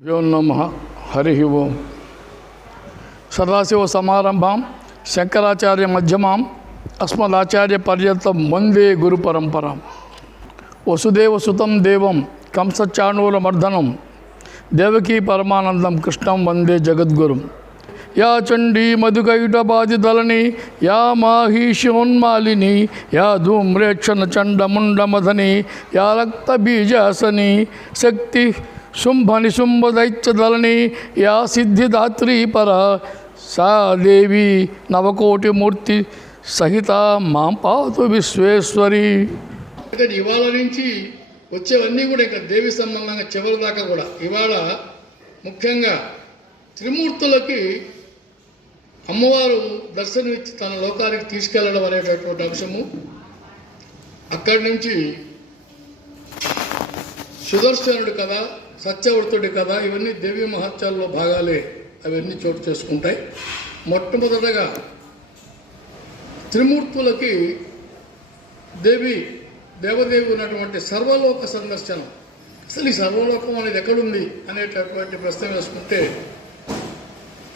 यो नमः हरि ओं सदाशिव समारंभां शंकराचार्य मध्यमां अस्मदाचार्य पर्यंतं वंदे गुरु परंपरां वसुदेवसुतं देवं कंसचाणूरमर्दनं देवकी परमानंदं कृष्णं वंदे जगद्गुरुं या चंडी मधुकैटबाधिदलनी या माहिषोन्मालिनी या धूम्रेक्षण चंडमुंडमधनी या रक्तबीजासनी शक्ति शुंभ निशुंभ दैत्यदलनी या सिद्धिदात्री पर सा देवी नवकोटि मूर्ति సహిత మాం పాతు విశ్వేశ్వరి. ఇవాళ నుంచి వచ్చేవన్నీ కూడా ఇక్కడ దేవి సంబంధంగా చివరి దాకా కూడా ఇవాళ ముఖ్యంగా త్రిమూర్తులకి అమ్మవారు దర్శనమిచ్చి తన లోకానికి తీసుకెళ్లడం అనేటటువంటి అంశము, అక్కడి నుంచి సుదర్శనుడి కథ, సత్యవర్తుడి కథ, ఇవన్నీ దేవి మహత్యాల్లో భాగాలే. అవన్నీ చోటు చేసుకుంటాయి. మొట్టమొదటగా త్రిమూర్తులకి దేవదేవి ఉన్నటువంటి సర్వలోక సందర్శనం. అసలు ఈ సర్వలోకం అనేది ఎక్కడుంది అనేటటువంటి ప్రశ్న వేసుకుంటే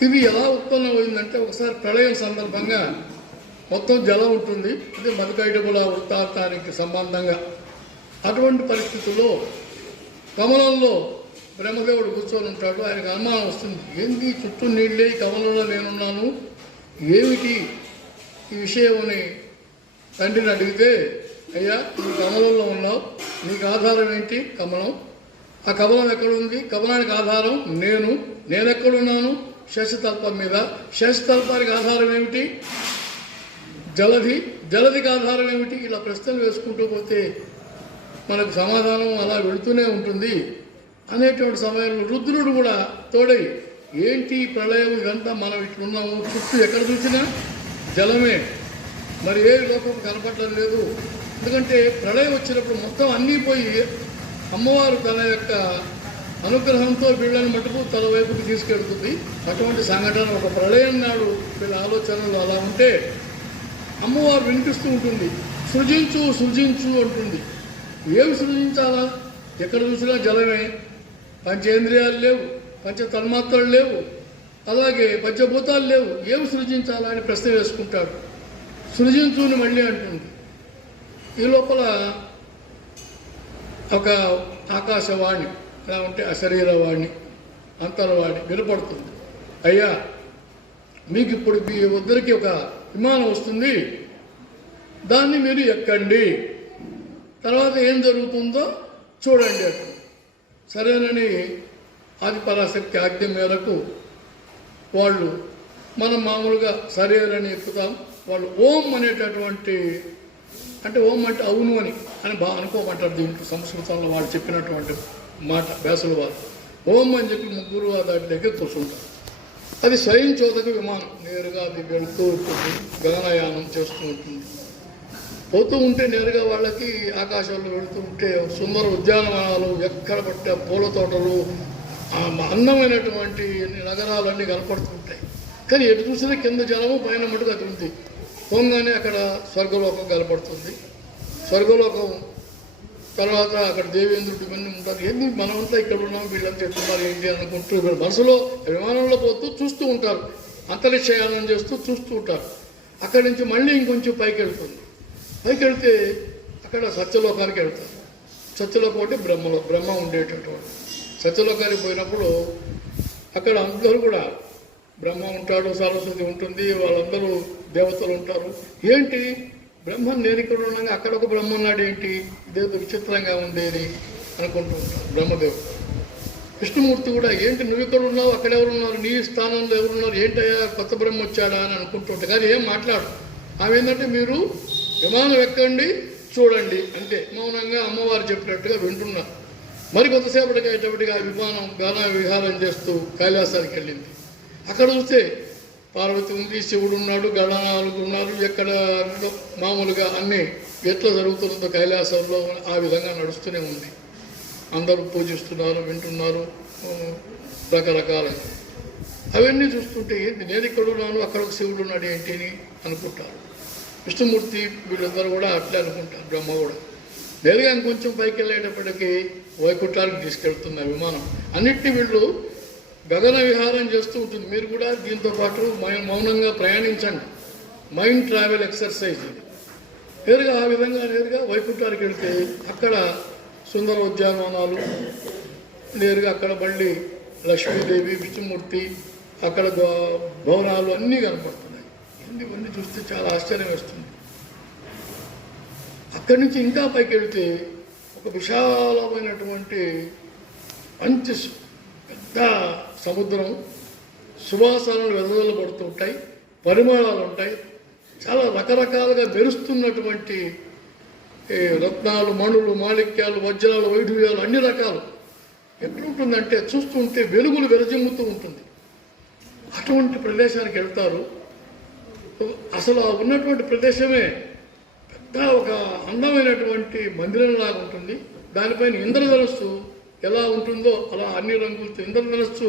ఇది ఎలా ఉత్పన్నమైందంటే, ఒకసారి ప్రళయం సందర్భంగా మొత్తం జలం ఉంటుంది, అదే మధుకైటబుల వృత్తాంతానికి సంబంధంగా. అటువంటి పరిస్థితుల్లో కమలంలో బ్రహ్మదేవుడు కూర్చొని ఉంటాడు. ఆయనకు అనుమానం వస్తుంది, ఏంది చుట్టూ నీళ్ళే, కమలంలో నేనున్నాను, ఏమిటి ఈ విషయం అని తండ్రిని అడిగితే, అయ్యా నువ్వు కమలంలో ఉన్నావు, నీకు ఆధారం ఏంటి? కమలం. ఆ కమలం ఎక్కడుంది? కమలానికి ఆధారం నేనెక్కడున్నాను? శశతల్పం మీద. శశతల్పానికి ఆధారం ఏమిటి? జలధికి ఆధారం ఏమిటి? ఇలా ప్రశ్నలు వేసుకుంటూ పోతే మనకు సమాధానం అలా వెళుతూనే ఉంటుంది. అనేటువంటి సమయంలో రుద్రుడు కూడా తోడై, ఏంటి ప్రళయం, ఇదంతా మనం ఇట్లున్నాము, చుట్టూ ఎక్కడ చూసినా జలమే, మరి ఏ లోకం కనపడటం లేదు. ఎందుకంటే ప్రళయం వచ్చినప్పుడు మొత్తం అన్నీ పోయి అమ్మవారు తన యొక్క అనుగ్రహంతో వీళ్ళని మటుకు తన వైపుకి తీసుకెళ్తుంది. అటువంటి సంఘటన ఒక ప్రళయం నాడు వీళ్ళ ఆలోచనలు అలా ఉంటే అమ్మవారు వినిపిస్తూ ఉంటుంది, సృజించు అంటుంది. ఏమి సృజించాలా? ఎక్కడ చూసినా జలమే, పంచేంద్రియాలు లేవు, పంచ తన్మాత్రలు లేవు, అలాగే పంచభూతాలు లేవు, ఏమి సృజించాలా అని ప్రశ్న వేసుకుంటాడు. సృజించుని మళ్ళీ అంటుంది. ఈ లోపల ఒక ఆకాశవాణి, ఎలా ఉంటే అశరీరవాణి, అంతర్వాణి వినపడుతుంది. అయ్యా మీకు ఇప్పుడు మీ ఇద్దరికి ఒక విమానం వస్తుంది, దాన్ని మీరు ఎక్కండి, తర్వాత ఏం జరుగుతుందో చూడండి అక్కడ. సరేనని ఆదిపరాశక్తి ఆజ్ఞ మేరకు వాళ్ళు, మనం మామూలుగా సరేనని ఎక్కుతాం, వాళ్ళు ఓం అనేటటువంటి, అంటే ఓం అంటే అవును అని బాగా అనుకోమంటారు. దీంట్లో సంస్కృతంలో వాళ్ళు చెప్పినటువంటి మాట వ్యాసుల వారు ఓం అని చెప్పి ముగ్గురు దాటి దగ్గర కూర్చుంటారు. అది స్వయంచోదక విమానం, నేరుగా అది వెళుతూ ఉంటుంది, గగనయానం చేస్తూ ఉంటుంది. పోతూ ఉంటే నేరుగా వాళ్ళకి ఆకాశంలో వెళుతూ ఉంటే సుందర ఉద్యానవనాలు, ఎక్కడ పట్టే పూల తోటలు, అందమైనటువంటి నగరాలన్నీ కనపడుతుంటాయి. కానీ ఎటు చూసినా కింద జలము, పైన మటుకు అది ఉంది. పోగానే అక్కడ స్వర్గలోకం కనపడుతుంది. స్వర్గలోకం తర్వాత అక్కడ దేవేంద్రుడు ఇవన్నీ ఉంటారు. ఏంది మనమంతా ఇక్కడ ఉన్నాం, వీళ్ళంతా ఎట్టున్నారు ఏంటి అనుకుంటూ మనసులో విమానంలో పోతూ చూస్తూ ఉంటారు, అంతరిక్షయానం చేస్తూ చూస్తూ ఉంటారు. అక్కడి నుంచి మళ్ళీ ఇంకొంచెం పైకి వెళ్తుంది. పైకి వెళ్తే అక్కడ సత్యలోకానికి వెళ్తారు. సత్యలోకం అంటే బ్రహ్మ ఉండేటటువంటి సత్యలోకానికి పోయినప్పుడు అక్కడ అందరూ కూడా బ్రహ్మ ఉంటాడు, సరస్వతి ఉంటుంది, వాళ్ళందరూ దేవతలు ఉంటారు. ఏంటి బ్రహ్మ నేను ఇక్కడ ఉన్నాగా అక్కడ ఒక బ్రహ్మ ఉన్నాడు ఏంటి, ఇదేదో విచిత్రంగా ఉండేది అనుకుంటూ ఉంటారు బ్రహ్మదేవుడు. విష్ణుమూర్తి కూడా ఏంటి నువ్వు ఇక్కడ ఉన్నావు, అక్కడ ఎవరున్నారు, నీ స్థానంలో ఎవరున్నారు, ఏంటయ్యా కొత్త బ్రహ్మ వచ్చాడా అని అనుకుంటుంటే, కానీ ఏం మాట్లాడు. ఆమె ఏంటంటే మీరు విమానం ఎక్కండి చూడండి అంటే మౌనంగా అమ్మవారు చెప్పినట్టుగా వింటున్నారు. మరి కొంతసేపటికి అయ్యేటప్పటికి ఆ విమానం గానా విహారం చేస్తూ కైలాసానికి వెళ్ళింది. అక్కడ చూస్తే పార్వతి ఉంది, శివుడు ఉన్నాడు, గణనాలు ఉన్నారు, ఎక్కడ మామూలుగా అన్నీ ఎట్లా జరుగుతుందో కైలాసంలో ఆ విధంగా నడుస్తూనే ఉంది. అందరూ పూజిస్తున్నారు, వింటున్నారు రకరకాలుగా. అవన్నీ చూస్తుంటే ఏంటి నేను ఇక్కడ ఉన్నాను, అక్కడ ఒక శివుడు ఉన్నాడు ఏంటి అని అనుకుంటారు. విష్ణుమూర్తి వీళ్ళందరూ కూడా అట్లే అనుకుంటారు. బ్రహ్మ కూడా నేరుగా ఇంకొంచెం పైకి వెళ్ళేటప్పటికీ వైకుంఠానికి తీసుకెళ్తున్న విమానం. అన్నిటినీ వీళ్ళు గగన విహారం చేస్తూ ఉంటుంది. మీరు కూడా దీంతో పాటు మౌనంగా ప్రయాణించండి. మైండ్ ట్రావెల్ ఎక్సర్సైజ్ ఇది. నేరుగా ఆ విధంగా నేరుగా వైకుంఠానికి వెళ్తే అక్కడ సుందర ఉద్యానవనాలు, నేరుగా అక్కడ మళ్ళీ లక్ష్మీదేవి, విష్ణుమూర్తి, అక్కడ భవనాలు అన్నీ కనపడుతున్నాయి. ఇవన్నీ చూస్తే చాలా ఆశ్చర్యం వేస్తుంది. అక్కడి నుంచి ఇంకా పైకి వెళ్తే ఒక విశాలమైనటువంటి మంచి పెద్ద సముద్రం, సువాసనలు వెదజల్లబడుతూ ఉంటాయి, పరిమాణాలు ఉంటాయి, చాలా రకరకాలుగా మెరుస్తున్నటువంటి రత్నాలు, మణులు, మాణిక్యాలు, వజ్రాలు, వైఢూర్యాలు అన్ని రకాలు. ఎట్లుంటుందంటే చూస్తుంటే వెలుగులు విరజిమ్ముతూ ఉంటుంది. అటువంటి ప్రదేశానికి వెళ్తారు. అసలు ఉన్నటువంటి ప్రదేశమే పెద్ద ఒక అందమైనటువంటి మందిరంలాగా ఉంటుంది. దానిపైన ఇంద్రధనస్సు ఎలా ఉంటుందో అలా అన్ని రంగులతో ఇంద్రధనస్సు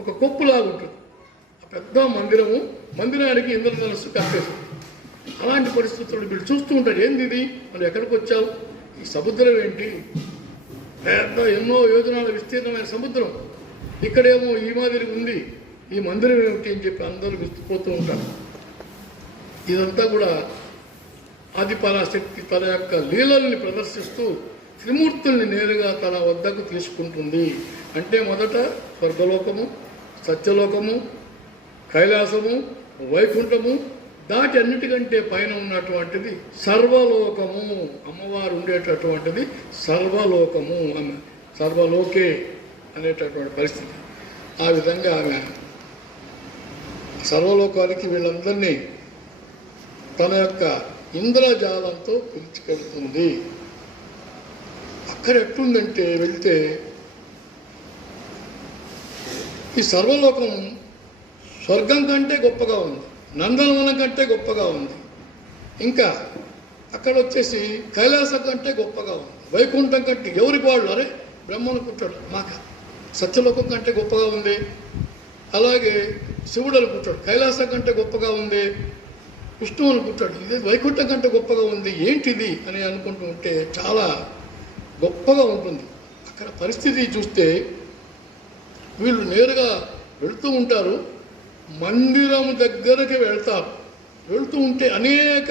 ఒక కొప్పులాగా ఉంటుంది. ఆ పెద్ద మందిరానికి ఇంద్రధనస్సు కప్పేస్తుంది. అలాంటి పరిస్థితులు వీళ్ళు చూస్తూ ఉంటారు. ఏంది ఇది, మనం ఎక్కడికి వచ్చావు, ఈ సముద్రం ఏంటి, పెద్ద ఎన్నో యోజనాల విస్తీర్ణమైన సముద్రం, ఇక్కడేమో ఈ మాదిరి ఉంది, ఈ మందిరం ఏమిటి అని చెప్పి అందరూ విస్తుపోతూ ఉంటారు. ఇదంతా కూడా ఆదిపరాశక్తి తన యొక్క లీలల్ని ప్రదర్శిస్తూ త్రిమూర్తుల్ని నేరుగా తన వద్దకు తీసుకుంటుంది. అంటే మొదట స్వర్గలోకము, సత్యలోకము, కైలాసము, వైకుంఠము దాటి అన్నిటికంటే పైన ఉన్నటువంటిది సర్వలోకము. అమ్మవారు ఉండేటటువంటిది సర్వలోకము, సర్వలోకే అనేటటువంటి పరిస్థితి. ఆ విధంగా ఆమె సర్వలోకానికి వీళ్ళందరినీ తన యొక్క ఇంద్రజాలంతో పిలుచుకెళ్తుంది. అక్కడ ఎట్లుందంటే వెళ్తే ఈ సర్వలోకం స్వర్గం కంటే గొప్పగా ఉంది, నందనవనం కంటే గొప్పగా ఉంది. ఇంకా అక్కడ వచ్చేసి కైలాసం కంటే గొప్పగా ఉంది, వైకుంఠం కంటే ఎవరికి వాళ్ళు అరే బ్రహ్మను పుట్టాడు మాక సత్యలోకం కంటే గొప్పగా ఉంది. అలాగే శివుడు అనుకుంటాడు కైలాసం కంటే గొప్పగా ఉంది, విష్ణువు అనుకుంటాడు ఇదే వైకుంఠం కంటే గొప్పగా ఉంది, ఏంటిది అని అనుకుంటూ ఉంటే చాలా గొప్పగా ఉంటుంది. అక్కడ పరిస్థితి చూస్తే వీళ్ళు నేరుగా వెళుతూ ఉంటారు, మందిరం దగ్గరికి వెళ్తారు. వెళుతూ ఉంటే అనేక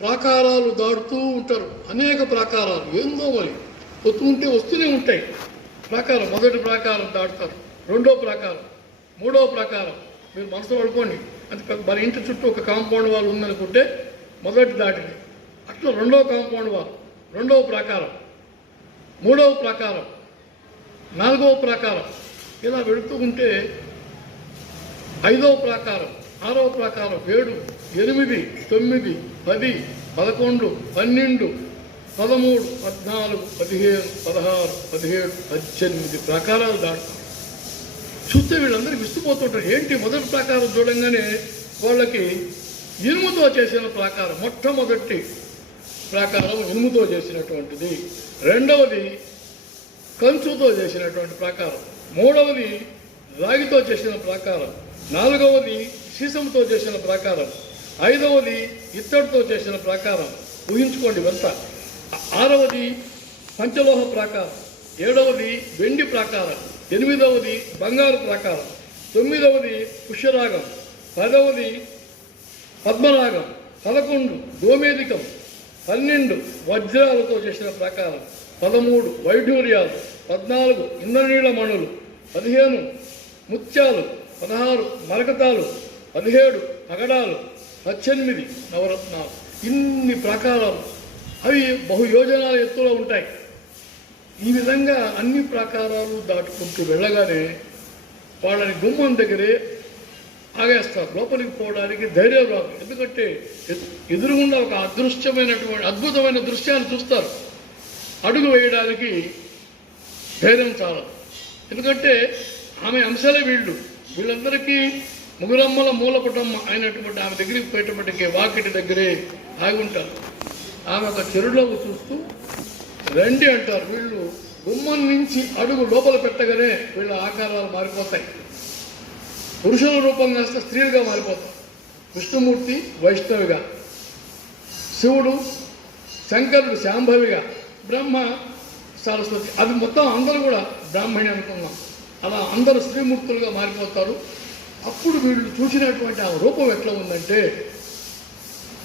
ప్రాకారాలు దాటుతూ ఉంటారు, అనేక ప్రాకారాలు ఏందో మరి వస్తూనే ఉంటాయి. ప్రాకారం మొదటి ప్రాకారం దాటుతారు, రెండో ప్రాకారం, మూడో ప్రాకారం. మీరు మనసు పడుకోండి, అంటే మన ఇంటి చుట్టూ ఒక కాంపౌండ్ వాల్ ఉందనుకుంటే మొదటి దాటిది, అట్లా రెండో కాంపౌండ్ వాల్, రెండవ ప్రాకారం, మూడవ ప్రాకారం, నాలుగవ ప్రాకారం, ఇలా వెళుతూ ఉంటే ఐదవ ప్రాకారం, ఆరవ ప్రాకారం, 7, 8, 9, 10, 11, 12, 13, 14, 15, 16, 17, 18 ప్రాకారాలు దాటుతారు. చూస్తే వీళ్ళందరికీ విస్తుపోతుంటారు. ఏంటి మొదటి ప్రాకారం చూడంగానే వాళ్ళకి ఇనుముతో చేసిన ప్రాకారం, మొట్టమొదటి ప్రాకారం ఇనుముతో చేసినటువంటిది, రెండవది కంచుతో చేసినటువంటి ప్రాకారం, మూడవది రాగితో చేసిన ప్రాకారం, నాలుగవది సీసంతో చేసిన ప్రాకారం, ఐదవది ఇత్తడితో చేసిన ప్రాకారం, ఊహించుకోండి ఇవంతా. ఆరవది పంచలోహ ప్రాకారం, ఏడవది వెండి ప్రాకారం, ఎనిమిదవది బంగారు ప్రాకారం, తొమ్మిదవది పుష్యరాగం, 10వది పద్మరాగం, 11 గోమేదికం, 12 వజ్రాలతో చేసిన ప్రాకారం, 13 వైఢూర్యాలు, 14 ఇంద్రనీల మణులు, 15 ముత్యాలు, 16 మరకతాలు, 17 పగడాలు, 18 నవరత్నాలు. ఇన్ని ప్రాకారాలు, అవి బహుయోజనాల ఎత్తులో ఉంటాయి. ఈ విధంగా అన్ని ప్రాకారాలు దాటుకుంటూ వెళ్ళగానే వాళ్ళని గుమ్మం దగ్గరే ఆగేస్తారు. లోపలికి పోవడానికి ధైర్యం రాదు. ఎందుకంటే ఎదురుగుండా ఒక అద్భుతమైన దృశ్యాన్ని చూస్తారు. అడుగు వేయడానికి ధైర్యం చాలా. ఎందుకంటే ఆమె అంశాలే వీళ్ళందరికీ ముగురమ్మల మూలపుటమ్మ అయినటువంటి ఆమె దగ్గరికి పోయేటప్పటికే వాకిటి దగ్గరే ఆగి ఉంటారు. ఆమె ఒక చెరువులోకి చూస్తూ రండి అంటారు. వీళ్ళు గుమ్మం నుంచి అడుగు లోపల పెట్టగానే వీళ్ళ ఆకారాలు మారిపోతాయి. పురుషుల రూపం కాస్త స్త్రీలుగా మారిపోతారు. విష్ణుమూర్తి వైష్ణవిగా, శివుడు శంకరుడు శాంభవిగా, బ్రహ్మ సరస్వతి, అది మొత్తం అందరూ కూడా బ్రాహ్మణి అనుకున్నాం. అలా అందరూ స్త్రీమూర్తులుగా మారిపోతారు. అప్పుడు వీళ్ళు చూసినటువంటి ఆ రూపం ఎట్లా ఉందంటే,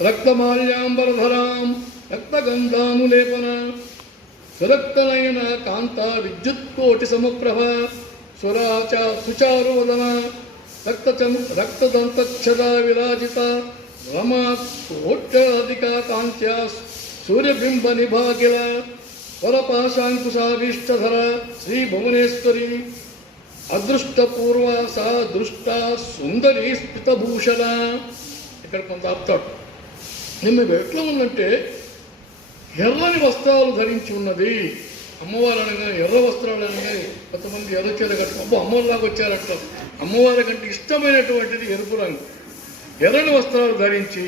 రక్తమాల్యాంబరధరాం రక్తగంధానులేపన సురక్తనయన కాంత విద్యుత్కోటి సమప్రభ సుచారువదన రక్తదంతక్షదా విరాజిత రమా కోట్యాధిక కాంత్యా సూర్యబింబ నిభాగిల వరపాశాంకుశాభీష్టధర శ్రీ భువనేశ్వరి అదృష్టపూర్వ సా దృష్ట సుందరి స్ఫితభూషణ. ఇక్కడ కొంత ఆపుతాడు. నిన్న ఎట్లా ఉందంటే ఎర్రని వస్త్రాలు ధరించి ఉన్నది. అమ్మవారు అనగానే ఎర్ర వస్త్రాలు అనగానే కొంతమంది ఎర్ర చీర కట్టుకో అమ్మవారిలాగా వచ్చారట. అమ్మవారి కంటే ఇష్టమైనటువంటిది ఎరుపు రంగు. ఎర్రని వస్త్రాలు ధరించి,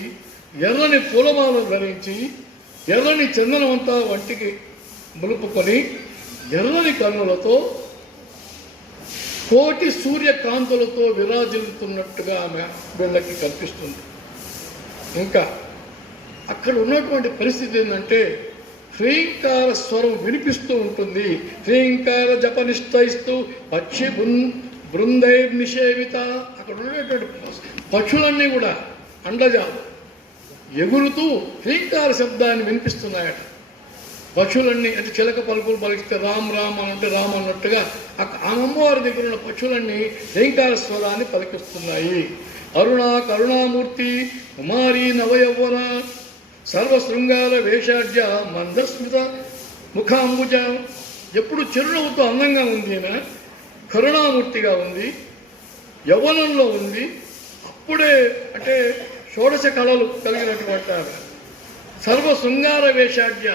ఎర్రని పూలమాలను ధరించి, ఎర్రని చందనమంతా వంటికి ములుపుకొని, ఎర్రని కన్నులతో కోటి సూర్యకాంతులతో విరాజిల్లుతున్నట్టుగా ఆమె వీళ్ళకి కనిపిస్తుంది. ఇంకా అక్కడ ఉన్నటువంటి పరిస్థితి ఏంటంటే హ్రీంకార స్వరం వినిపిస్తూ ఉంటుంది. హ్రీంకార జపనిష్టయిస్తూ పక్షి బృందైర్నిషేవిత. అక్కడ ఉన్నటువంటి పక్షులన్నీ కూడా అండజాలు ఎగురుతూ హ్రీంకార శబ్దాన్ని వినిపిస్తున్నాయట. పక్షులన్నీ అంటే చిలక పలుకులు పలికితే రామ్ రామ్ అని అంటే రామ్ అన్నట్టుగా ఆ అమ్మవారి దగ్గర ఉన్న పక్షులన్నీ హ్రీంకార స్వరాన్ని పలికిస్తున్నాయి. అరుణ కరుణామూర్తి కుమారి నవయౌవన సర్వశృంగార వేషాఢ్య మందస్మిత ముఖాంబుజ. ఎప్పుడు చిరునవ్వుతో అందంగా ఉంది ఈమె, కరుణామూర్తిగా ఉంది, యవ్వనంలో ఉంది. అప్పుడే అంటే షోడశ కళలు కలిగినటువంటి ఆమె. సర్వశృంగార వేషాఢ్య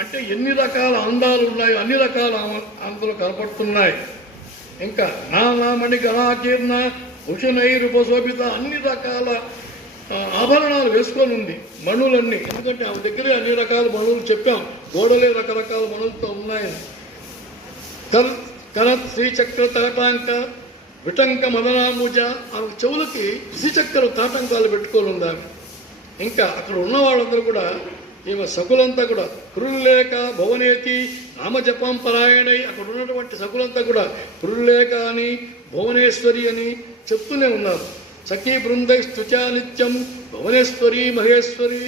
అంటే ఎన్ని రకాల అందాలు ఉన్నాయో అన్ని రకాల అందులో కనపడుతున్నాయి. ఇంకా నామణి గణాకీర్ణ భూషణైరుపశోభిత అన్ని రకాల ఆభరణాలు వేసుకొని ఉంది, మణులన్నీ. ఎందుకంటే ఆమె దగ్గరే అన్ని రకాల మణులు చెప్పాం, గోడలే రకరకాల మణులతో ఉన్నాయని. కనత్ శ్రీచక్ర తాటాంక విటంక మదనాముజ. ఆమె చెవులకి శ్రీచక్ర తాటంకాలు పెట్టుకొని ఉంది ఆమె. ఇంకా అక్కడ ఉన్న వాళ్ళందరూ కూడా ఈమె సకులంతా కూడా కృల్లేక భువనేతి నామజపం పరాయణై. అక్కడ ఉన్నటువంటి సకులంతా కూడా కృల్లేక అని భువనేశ్వరి అని చెప్తూనే ఉన్నారు. సఖీ బృందై స్తుత్యా నిత్యం భువనేశ్వరి మహేశ్వరి.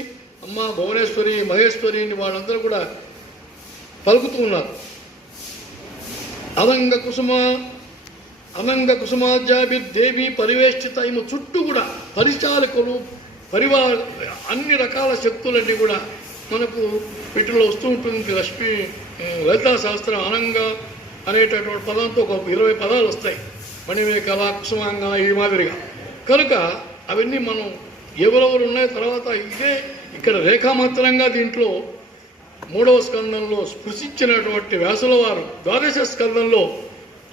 అమ్మ భువనేశ్వరి మహేశ్వరి అని వాళ్ళందరూ కూడా పలుకుతూ ఉన్నారు. అనంగ కుసుమాధ్యాభి దేవి పరివేష్టిత. ఈమె చుట్టూ కూడా పరిచాలకులు పరివార అన్ని రకాల శక్తులన్నీ కూడా మనకు వీటిలో వస్తూ ఉంటుంది. లక్ష్మీ లలితా శాస్త్రం అనంగ అనేటటువంటి పదంతో ఒక 20 పదాలు వస్తాయి. మణిమేకల కుసుమాంగ ఈ మాదిరిగా. కనుక అవన్నీ మనం ఎవరెవరు ఉన్నాయి. తర్వాత ఇదే ఇక్కడ రేఖామాత్రంగా దీంట్లో 3వ స్కందంలో స్పృశించినటువంటి వ్యాసుల వారు 12వ స్కందంలో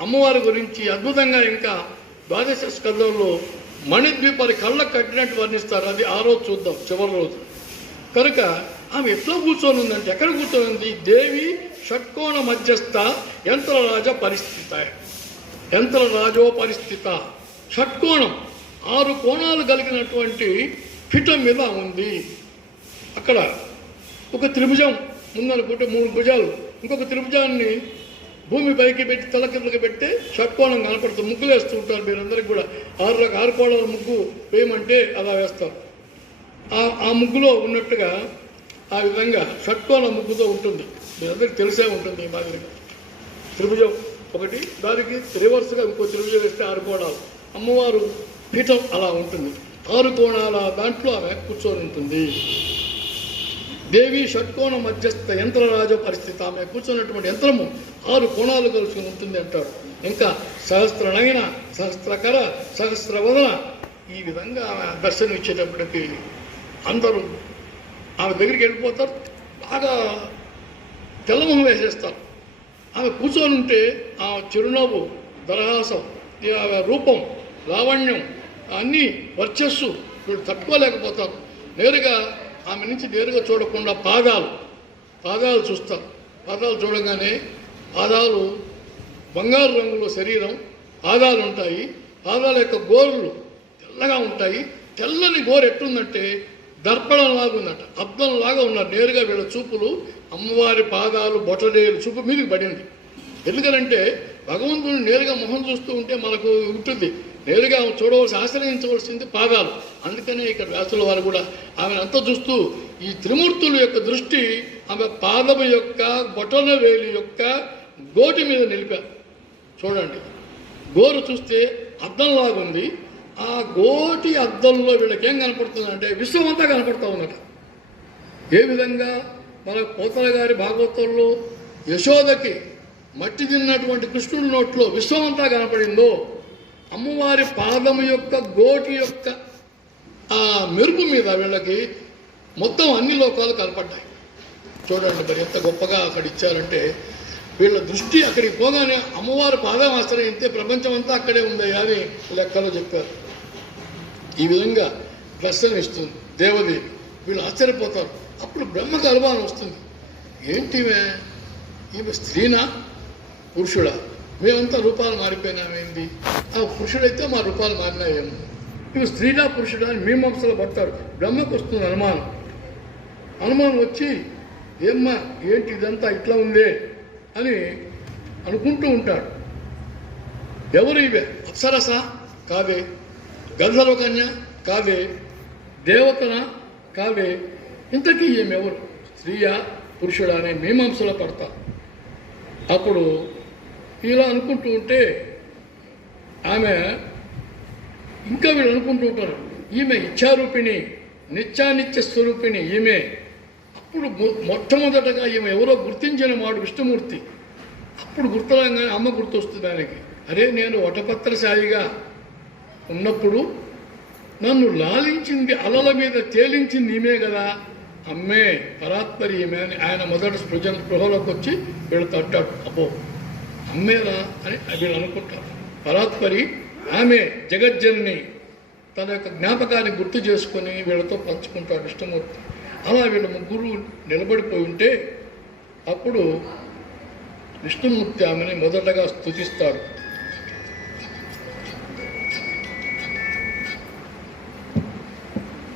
అమ్మవారి గురించి అద్భుతంగా ఇంకా 12వ స్కందంలో మణిద్వీపారి కళ్ళకు కట్టినట్టు వర్ణిస్తారు. అది ఆ రోజు చూద్దాం, చివరి రోజు. కనుక ఆమె ఎట్లా కూర్చొని ఉందంటే, ఎక్కడ కూర్చొని ఉంది? దేవి షట్కోణ మధ్యస్థ యంత్రరాజ పరిస్థిత. యంత్రరాజో పరిస్థిత. షట్కోణం 6 కోణాలు కలిగినటువంటి పీఠం మీద ఉంది. అక్కడ ఒక త్రిభుజం ఉందనుకుంటే 3 భుజాలు, ఇంకొక త్రిభుజాన్ని భూమి పైకి పెట్టి తల కిందకి పెట్టి షట్కోణం కనపడుతుంది. ముగ్గులు వేస్తూ ఉంటారు మీరందరికీ కూడా. 6 కోణాల ముగ్గు వేయమంటే అలా వేస్తారు. ఆ ముగ్గులో ఉన్నట్టుగా ఆ విధంగా షట్కోణ ముగ్గుతో ఉంటుంది. మీరందరికీ తెలిసే ఉంటుంది. ఈ మాదిరిగా త్రిభుజం ఒకటి, దానికి రివర్స్గా ఇంకో త్రిభుజం వేస్తే 6 కోణాలు. అమ్మవారు పీఠం అలా ఉంటుంది. 6 కోణాల దాంట్లో ఆమె కూర్చొని ఉంటుంది. దేవి షట్కోణ మధ్యస్థ యంత్రరాజ పరిస్థితి. ఆమె కూర్చున్నటువంటి యంత్రము 6 కోణాలు కలిసి ఉంటుంది అంటాడు. ఇంకా సహస్రనయన, సహస్రకర, సహస్రవదన. ఈ విధంగా ఆమె దర్శనం ఇచ్చేటప్పటికి అందరూ ఆమె దగ్గరికి వెళ్ళిపోతారు. బాగా తెల్లమొహం వేసేస్తారు. ఆమె కూర్చొని ఉంటే ఆ చిరునవ్వు, దరహాసం, రూపం, లావణ్యం, అన్నీ వర్చస్సు వీళ్ళు తట్టుకోలేకపోతారు. నేరుగా ఆమె నుంచి నేరుగా చూడకుండా పాదాలు చూస్తారు. పాదాలు చూడగానే పాదాలు బంగారు రంగులో శరీరం, పాదాలు ఉంటాయి. పాదాల యొక్క గోర్లు తెల్లగా ఉంటాయి. తెల్లని గోరు ఎట్టుందంటే దర్పణంలాగా ఉందట, అద్దంలాగా ఉన్నారు. నేరుగా వీళ్ళ చూపులు అమ్మవారి పాదాలు బొటడేలు చూపు మీదకి పడింది. ఎందుకనంటే భగవంతుని నేరుగా మొహం చూస్తూ ఉంటే మనకు ఉంటుంది, నేరుగా చూడవలసి ఆశ్రయించవలసింది పాదాలు. అందుకనే ఇక్కడ వ్యాసుల వారు కూడా ఆమెను అంతా చూస్తూ ఈ త్రిమూర్తుల యొక్క దృష్టి ఆమె పాదము యొక్క బొటన వేలి యొక్క గోటి మీద నిలిపారు. చూడండి, గోరు చూస్తే అద్దంలాగుంది. ఆ గోటి అద్దంలో వీళ్ళకి ఏం కనపడుతుందంటే విశ్వం అంతా కనపడుతూ ఉందట. ఏ విధంగా మన పోతల గారి భాగవతంలో యశోదకి మట్టి తిన్నటువంటి కృష్ణుడి నోట్లో విశ్వం అంతా కనపడిందో, అమ్మవారి పాదము యొక్క గోటి యొక్క ఆ మెరుపు మీద వీళ్ళకి మొత్తం అన్ని లోకాలు కనపడ్డాయి. చూడండి మరి ఎంత గొప్పగా అక్కడ ఇచ్చారంటే, వీళ్ళ దృష్టి అక్కడికి పోగానే అమ్మవారి పాదం ఆశ్రయిస్తే ప్రపంచం అంతా అక్కడే ఉందయ్యా అని లెక్కలో చెప్పారు. ఈ విధంగా దర్శనం ఇస్తుంది దేవదేవి. వీళ్ళు ఆశ్చర్యపోతారు. అప్పుడు బ్రహ్మకు అనుమానం వస్తుంది, ఏంటివే ఈమె స్త్రీనా పురుషుడా? మేమంతా రూపాలు మారిపోయినామేంది? ఆ పురుషుడైతే మా రూపాలు మారినాయేమో, ఇవి స్త్రీలా పురుషుడా అని మీమాంసలో పడతారు. బ్రహ్మకు వస్తుంది అనుమానం. అనుమానం వచ్చి ఏమ్మా ఏంటి ఇదంతా ఇట్లా ఉందే అని అనుకుంటూ ఉంటాడు. ఎవరు ఇవే? అప్సరస కాదే, గంధర్వకన్య కాదే, దేవతన కాదే, ఇంతకీ ఈమెవరు? స్త్రీయా పురుషుడా అనే మీమాంసలో పడతారు. అప్పుడు ఇలా అనుకుంటూ ఉంటే ఆమె ఇంకా వీళ్ళు అనుకుంటూ ఉంటారు, ఈమె ఇచ్చారూపిణి, నిత్యానిత్య స్వరూపిణి ఈమె. అప్పుడు మొట్టమొదటగా ఈమె ఎవరో గుర్తించిన వాడు విష్ణుమూర్తి. అప్పుడు గుర్తులంగానే అమ్మ గుర్తొస్తుంది దానికి. అరే, నేను వటపత్రశాయిగా ఉన్నప్పుడు నన్ను లాలించింది, అలల మీద తేలించింది ఈమె కదా, అమ్మే పరాత్పరి ఈమె అని ఆయన మొదటి స్పృహలోకి వచ్చి వీళ్ళతో అంటాడు. అబ్బో అమ్మేరా అని వీళ్ళు అనుకుంటారు. పరాత్పరి ఆమె జగజ్జనని తన యొక్క జ్ఞాపకాన్ని గుర్తు చేసుకొని వీళ్ళతో పంచుకుంటాడు విష్ణుమూర్తి. అలా వీళ్ళ ముగ్గురు నిలబడిపోయి ఉంటే అప్పుడు విష్ణుమూర్తి ఆమెని మొదటగా స్తుతిస్తాడు.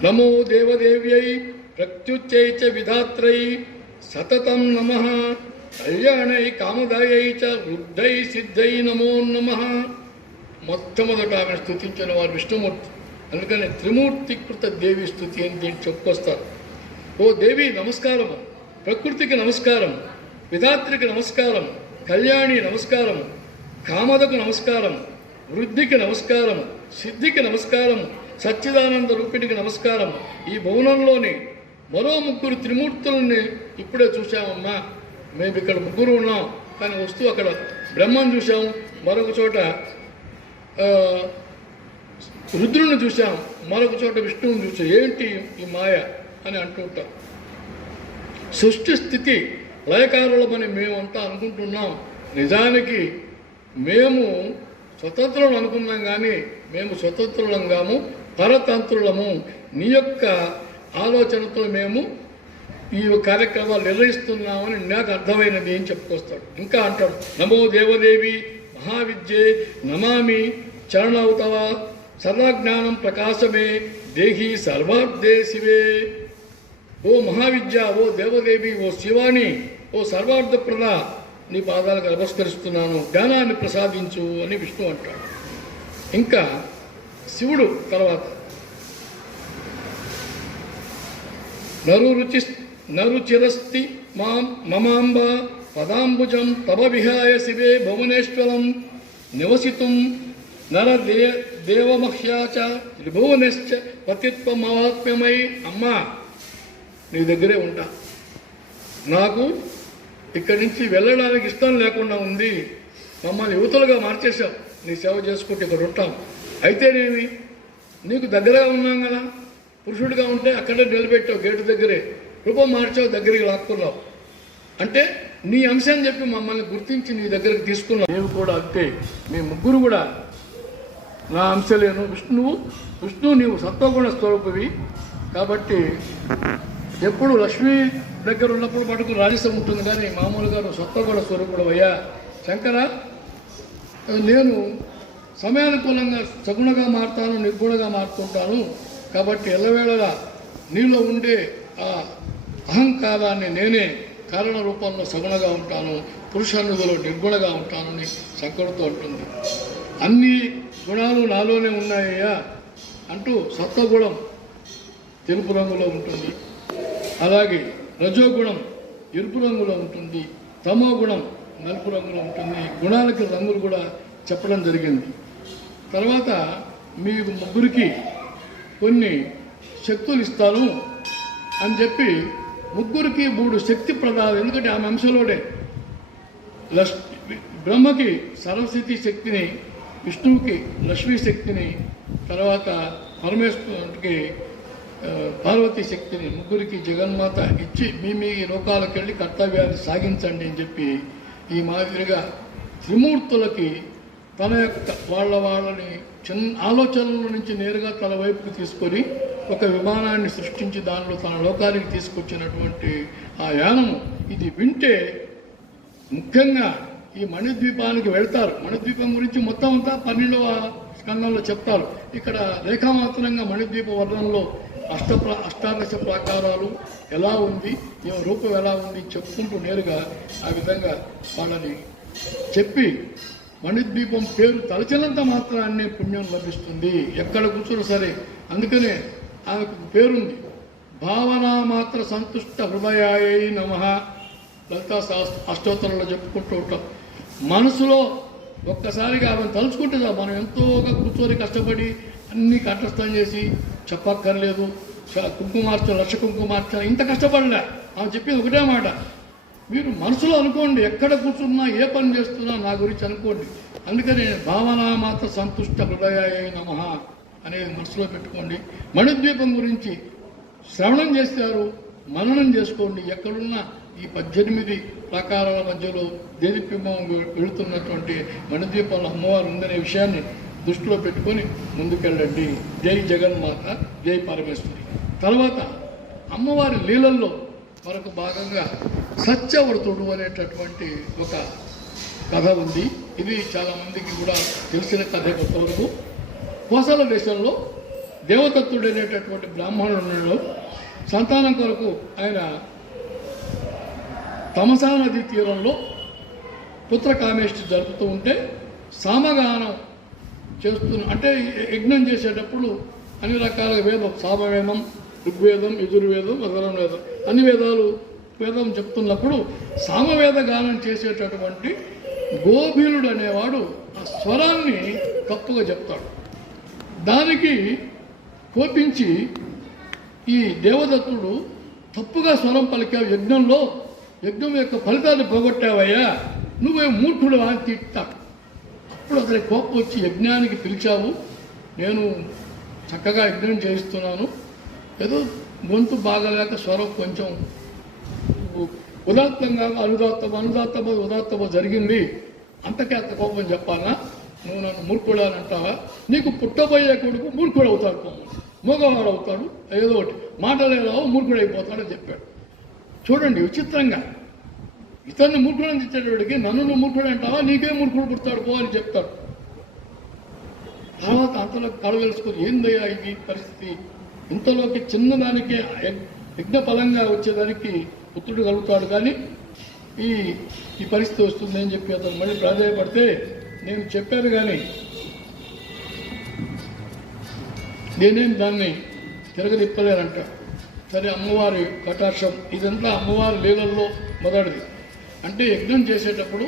నమో దేవదేవ్యై ప్రత్యుచ్చై చ విధాత్రై సతతం నమః కళ్యాణై కామదాయై చ వృద్ధై సిద్ధై నమో నమః. మొట్టమొదట ఆమెను స్తుతించిన వారు విష్ణుమూర్తి. అందుకని త్రిమూర్తికృత దేవి స్తుతి అని దీన్ని చెప్పుకొస్తారు. ఓ దేవి నమస్కారము, ప్రకృతికి నమస్కారం, విధాత్రికి నమస్కారం, కళ్యాణి నమస్కారం, కామదకు నమస్కారం, వృద్ధికి నమస్కారం, సిద్ధికి నమస్కారం, సచ్చిదానంద రూపిణికి నమస్కారం. ఈ భవనంలోని మరో ముగ్గురు త్రిమూర్తులని ఇప్పుడే చూసామమ్మా. మేము ఇక్కడ ముగ్గురు ఉన్నాం, కానీ వస్తూ అక్కడ బ్రహ్మను చూసాం, మరొక చోట రుద్రుని చూసాం, మరొక చోట విష్ణువుని చూసాం. ఏంటి ఈ మాయ అని అంటుంటాం. సృష్టి స్థితి లయకారులమని మేమంతా అనుకుంటున్నాం. నిజానికి మేము స్వతంత్రులు అనుకున్నాం, కానీ మేము స్వతంత్రులం కాము, పరతంత్రులము. నీ యొక్క ఆలోచనతో మేము ఈ కార్యక్రమాలు నిర్వహిస్తున్నామని నాకు అర్థమైనది అని చెప్పుకొస్తాడు. ఇంకా అంటాడు, నమో దేవదేవి మహావిద్యే నమామి చరణౌతవ సదాజ్ఞానం ప్రకాశమే దేహి సర్వార్థే శివే. ఓ మహావిద్య, ఓ దేవదేవి, ఓ శివాని, ఓ సర్వార్థప్రద, నీ పాదాలకు నమస్కరిస్తున్నాను, జ్ఞానాన్ని ప్రసాదించు అని విష్ణు అంటాడు. ఇంకా శివుడు తర్వాత నరుచిరస్తి మమాంబ పదాంబుజం తవ విహాయ శివే భువనేశ్వరం నివసితుం నర దేవమహ్యాచ త్రిభువనశ్చ పతిత్వ మహాత్మ్యమై. అమ్మా, నీ దగ్గరే ఉంటా. నాకు ఇక్కడి నుంచి వెళ్ళడానికి ఇష్టం లేకుండా ఉంది. మమ్మల్ని యువతులుగా మార్చేశావు. నీ సేవ చేసుకుంటే ఇక్కడ ఉంటాం. అయితేనేమి, నీకు దగ్గరగా ఉన్నాం కదా. పురుషుడిగా ఉంటే అక్కడే నిలబెట్టావు, గేటు దగ్గరే. రూపం మార్చావు, దగ్గరికి లాక్కున్నావు. అంటే నీ అంశం చెప్పి మమ్మల్ని గుర్తించి నీ దగ్గరికి తీసుకున్నావు. నేను కూడా అంతే. మీ ముగ్గురు కూడా నా అంశలేను. విష్ణువు నీవు సత్వగుణ స్వరూపివి కాబట్టి ఎప్పుడు లక్ష్మీ దగ్గర ఉన్నప్పుడు మటుకు రాజసం ఉంటుంది, కానీ మామూలుగా నువ్వు సత్వగుణ స్వరూపుడు అయ్యా. శంకర, నేను సమయానుకూలంగా సగుణగా మారుతాను, నిర్గుణగా మారుతుంటాను. కాబట్టి ఎల్లవేళలా నీలో ఉండే ఆ అహంకారాన్ని నేనే కారణ రూపంలో సగుణగా ఉంటాను, పురుషానుగులో నిర్గుణగా ఉంటానని శంకరుడితో అంటుంది. అన్ని గుణాలు నాలోనే ఉన్నాయ్యా అంటూ సత్వగుణం తెలుపు రంగులో ఉంటుంది, అలాగే రజోగుణం ఎరుపు రంగులో ఉంటుంది, తమో గుణం నలుపు రంగులో ఉంటుంది. గుణాలకి రంగులు కూడా చెప్పడం జరిగింది. తర్వాత మీ ముగ్గురికి కొన్ని శక్తులు ఇస్తాను అని చెప్పి ముగ్గురికి 3 శక్తి ప్రదాలు. ఎందుకంటే ఆమె అంశలోనే బ్రహ్మకి సరస్వతి శక్తిని, విష్ణువుకి లక్ష్మీ శక్తిని, తర్వాత పరమేశ్వరుడికి పార్వతీ శక్తిని ముగ్గురికి జగన్మాత ఇచ్చి మీ లోకాలకు వెళ్ళి కర్తవ్యాన్ని సాగించండి అని చెప్పి ఈ మాదిరిగా త్రిమూర్తులకి తన యొక్క వాళ్ళని చిన్న ఆలోచనల నుంచి నేరుగా తన వైపుకి తీసుకొని ఒక విమానాన్ని సృష్టించి దానిలో తన లోకానికి తీసుకొచ్చినటువంటి ఆ యానము ఇది వింటే ముఖ్యంగా ఈ మణిద్వీపానికి వెళ్తారు. మణిద్వీపం గురించి మొత్తం అంతా 12వ స్కందంలో చెప్తారు. ఇక్కడ రేఖామాత్రంగా మణిద్వీప వర్ణంలో అష్టాదశ ప్రాకారాలు ఎలా ఉంది, రూపం ఎలా ఉంది చెప్పుకుంటూ నేరుగా ఆ విధంగా వాళ్ళని చెప్పి మణిద్వీపం పేరు తలచినంత మాత్రాన్ని పుణ్యం లభిస్తుంది, ఎక్కడ కూర్చున్నా సరే. అందుకనే ఆమెకు పేరుంది, భావనా మాత్ర సంతుష్ట హృదయాయ నమః. లలితా అష్టోత్తరంలో చెప్పుకుంటూ ఉంటాం. మనసులో ఒక్కసారిగా ఆమెను తలుచుకుంటే మనం ఎంతోగా కూర్చొని కష్టపడి అన్నీ కంఠస్థం చేసి చెప్పక్కర్లేదు. కుంకుమార్చన, లక్ష కుంకుమార్చన ఇంత కష్టపడలే. ఆమె చెప్పేది ఒకటే మాట, మీరు మనసులో అనుకోండి, ఎక్కడ కూర్చున్నా ఏ పని చేస్తున్నా నా గురించి అనుకోండి. అందుకని భావనా మాత్ర సంతుష్ట హృదయాయ నమః అనేది మనసులో పెట్టుకోండి. మణిద్వీపం గురించి శ్రవణం చేస్తారు, మననం చేసుకోండి. ఎక్కడున్నా ఈ 18 ప్రాకారాల మధ్యలో దేదీప్యమం వెళుతున్నటువంటి మణిద్వీపంలో అమ్మవారు ఉందనే విషయాన్ని దృష్టిలో పెట్టుకొని ముందుకెళ్ళండి. జై జగన్మాత, జై పరమేశ్వరి. తర్వాత అమ్మవారి లీలల్లో మరొక భాగంగా సత్యవ్రతుడు అనేటటువంటి ఒక కథ ఉంది. ఇది చాలామందికి కూడా తెలిసిన కథ. కొంతవరకు కోసల దేశంలో దేవదత్తుడు అనేటటువంటి బ్రాహ్మణులలో సంతానం కొరకు ఆయన తమసా నదీ తీరంలో పుత్రకామేష్టి జరుపుతూ ఉంటే సామగానం అంటే యజ్ఞం చేసేటప్పుడు అన్ని రకాల వేదం, సామవేదం, ఋగ్వేదం, యజుర్వేదం, అధర్వవేదం అన్ని వేదం చెప్తున్నప్పుడు సామవేద గానం చేసేటటువంటి గోభీలుడు అనేవాడు ఆ స్వరాన్ని తప్పుగా చెప్తాడు. దానికి కోపించి ఈ దేవదత్తుడు తప్పుగా స్వరం పలికావు, యజ్ఞం యొక్క ఫలితాన్ని పోగొట్టావయ్యా, నువ్వే మూర్ఖుడు అని తిట్టాడు. అప్పుడు అతని కోపం వచ్చి, యజ్ఞానికి పిలిచావు, నేను చక్కగా యజ్ఞం చేయిస్తున్నాను, ఏదో గొంతు బాగలేక స్వరం కొంచెం ఉదాత్తంగా ఉదాత్తమ జరిగింది, అంతకే అంత కోపం చెప్పాలా, నువ్వు నన్ను మూర్ఖుడు అని అంటావా, నీకు పుట్టబోయే కొడుకు మూర్ఖుడు అవుతాడు, మగవాడు అవుతాడు, ఏదో ఒకటి మాటలేరావు మూర్ఖుడు అయిపోతాడని చెప్పాడు. చూడండి విచిత్రంగా, ఇతన్ని మూర్ఖుడని తెచ్చేటోడికి నన్ను నువ్వు మూర్ఖుడు అంటావా, నీకే మూర్ఖుడు పుడతాడు పో అని చెప్తాడు. తర్వాత అంతలో కళ తెలుసుకొని, ఏందయ్యా ఇది పరిస్థితి, ఇంతలోకి చిన్నదానికి యజ్ఞ ఫలంగా వచ్చేదానికి పుత్రుడు కలుగుతాడు, కానీ ఈ పరిస్థితి వస్తుంది అని చెప్పి అతను మళ్ళీ ప్రాధాన్యపడితే, నేను చెప్పాను కానీ నేనేం దాన్ని తిరగదిప్పలేనంట. సరే, అమ్మవారి కటాక్షం ఇదంతా అమ్మవారి లీలల్లో మొదటిది. అంటే యజ్ఞం చేసేటప్పుడు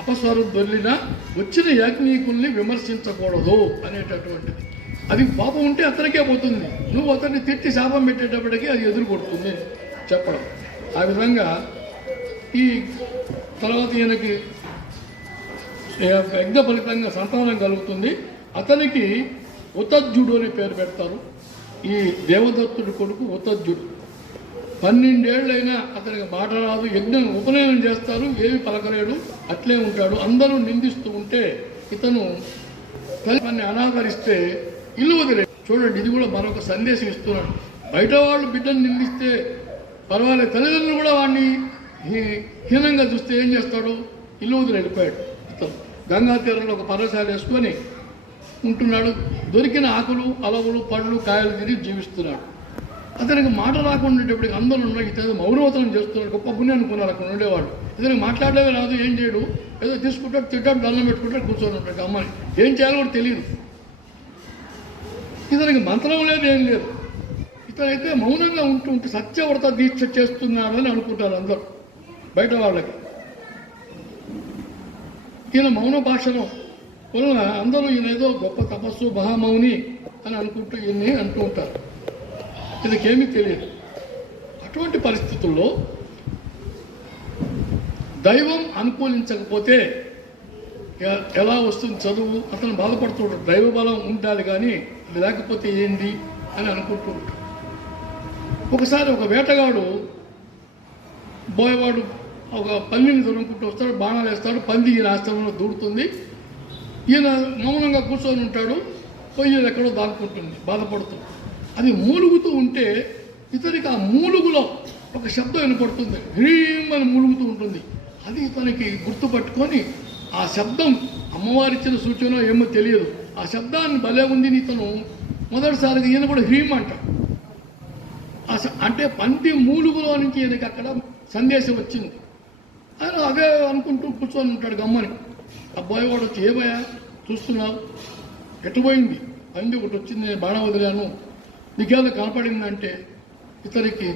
అపస్వరం దొల్లినా వచ్చిన యాజ్ఞికుల్ని విమర్శించకూడదు అనేటటువంటిది. అది పాపం ఉంటే అతనికే పోతుంది, నువ్వు అతన్ని తిట్టి శాపం పెట్టేటప్పటికీ అది ఎదురు కొడుతుంది చెప్పడం. ఆ విధంగా ఈ తర్వాత ఈయనకి యజ్ఞ ఫలితంగా సంతానం కలుగుతుంది. అతనికి ఉతజ్జుడు అనే పేరు పెడతారు. ఈ దేవదత్తుడి కొడుకు ఉతజ్జుడు. 12 ఏళ్ళైనా అతనికి మాట రాదు, యజ్ఞం ఉపనయనం చేస్తారు, ఏమి పలకలేడు, అట్లే ఉంటాడు. అందరూ నిందిస్తూ ఉంటే ఇతను తల్లిని అనాదరిస్తే ఇల్లు వదిలేడు. చూడండి, ఇది కూడా మరొక సందేశం ఇస్తున్నాడు. బయట వాళ్ళు బిడ్డను నిందిస్తే పర్వాలేదు, తల్లిదండ్రులు కూడా వాడిని హీనంగా చూస్తే ఏం చేస్తాడు, ఇల్లు వదిలి వెళ్ళిపోయాడు. ఇతను గంగా తీరంలో ఒక పర్వశాల వేసుకొని ఉంటున్నాడు. దొరికిన ఆకులు, అలవులు, పళ్ళు, కాయలు తిని జీవిస్తున్నాడు. అతనికి మాట రాకుండా ఉండేటప్పటికి అందరూ ఉన్నాయి, ఇతను మౌనవతనం చేస్తున్నాడు, గొప్ప పుణ్యం అనుకున్నారు అక్కడ ఉండేవాడు. ఇతనికి మాట్లాడలేవే రాదు, ఏం చేయడు, ఏదో తీసుకుంటాడు, తింటాడు, దండం పెట్టుకుంటాడు, కూర్చొని ఉంటాడు. అమ్మాయి ఏం చేయాలో కూడా తెలియదు. ఇతనికి మంత్రం లేదు, ఏం లేదు. ఇతనైతే మౌనంగా ఉంటూ సత్యవ్రత దీక్ష చేస్తున్నాడని అనుకుంటారు అందరూ బయట వాళ్ళకి. ఈయన మౌన భాషను వలన అందరూ ఈయన ఏదో గొప్ప తపస్సు మహామౌని అని అనుకుంటూ ఈయన్ని అంటూ ఉంటారు. ఇదికేమీ తెలియదు. అటువంటి పరిస్థితుల్లో దైవం అనుకూలించకపోతే ఎలా వస్తుంది చదువు? అతను బాధపడుతుంటాడు. దైవ బలం ఉండాలి కానీ అది లేకపోతే ఏంది అని అనుకుంటూ ఉంటాడు. ఒకసారి ఒక వేటగాడు బోయవాడు ఒక పందిని దొరుకుంటూ వస్తాడు, బాణాలు వేస్తాడు, పంది ఈయన ఆశ్రమంలో దూడుతుంది. ఈయన మౌనంగా కూర్చొని ఉంటాడు, పొయ్యి ఎక్కడో దాక్కుంటుంది బాధపడుతుంది. అది మూలుగుతూ ఉంటే ఇతనికి ఆ మూలుగులో ఒక శబ్దం వినపడుతుంది, హ్రీం అని మూలుగుతూ ఉంటుంది. అది ఇతనికి గుర్తుపట్టుకొని ఆ శబ్దం అమ్మవారిచ్చిన సూచన ఏమో తెలియదు, ఆ శబ్దాన్ని భలే ఉంది ఇతను మొదటిసారిగా ఈయన కూడా హ్రీం అంటాడు. అంటే పంది మూలుగులో నుంచి ఈయనకి అక్కడ సందేశం వచ్చింది. ఆయన అదే అనుకుంటూ కూర్చొని ఉంటాడు గమ్మని. అబ్బాయి వాడు వచ్చి, ఏమయ్యా చూస్తున్నావు, ఎటుపోయింది? పంది ఒకటి వచ్చింది, నేను బాణ వదిలాను, నీకేదో కనపడిందంటే ఇతనికి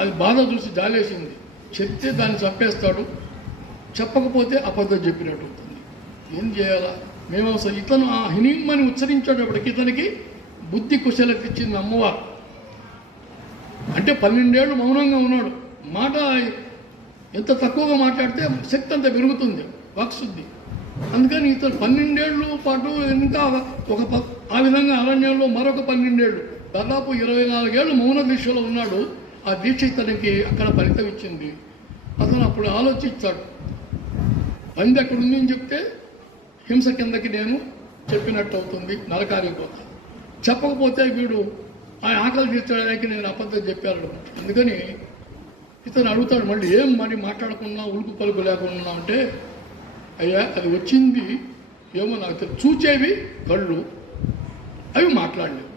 అది బాధ చూసి జాలేసింది. చెప్తే దాన్ని చంపేస్తాడు, చెప్పకపోతే అబద్ధం చెప్పినట్టు అవుతుంది. ఏం చేయాలా? మేము అసలు ఇతను ఆ హినిమ్మని ఉచ్చరించేటప్పటికి ఇతనికి బుద్ధి కుశలకి ఇచ్చింది అమ్మవారు. అంటే 12 ఏళ్ళు మౌనంగా ఉన్నాడు. మాట ఎంత తక్కువగా మాట్లాడితే శక్తి అంత పెరుగుతుంది, వాక్శుద్ధి. అందుకని ఇతను 12 ఏళ్ళు పాటు ఇంకా ఆ విధంగా అరణ్యంలో మరొక 12 ఏళ్ళు, దాదాపు 24 ఏళ్ళు మౌన దీక్షలో ఉన్నాడు. ఆ దీక్ష ఇతనికి అక్కడ ఫలితం ఇచ్చింది. అతను అప్పుడు ఆలోచించాడు, పంది ఎక్కడుంది అని చెప్తే హింస కిందకి నేను చెప్పినట్టు అవుతుంది, నరకానికి పోతాను. చెప్పకపోతే వీడు ఆయన ఆకలి తీర్చడానికి నేను అబద్ధం చెప్పాను. అందుకని ఇతను అడుగుతాడు, మళ్ళీ ఏం మరి మాట్లాడకుండా ఉలుకు పలుకు లేకుండా అంటే, అయ్యా అది వచ్చింది ఏమో నాకు తెలియదు, చూచేవి కళ్ళు, అవి మాట్లాడలేవు.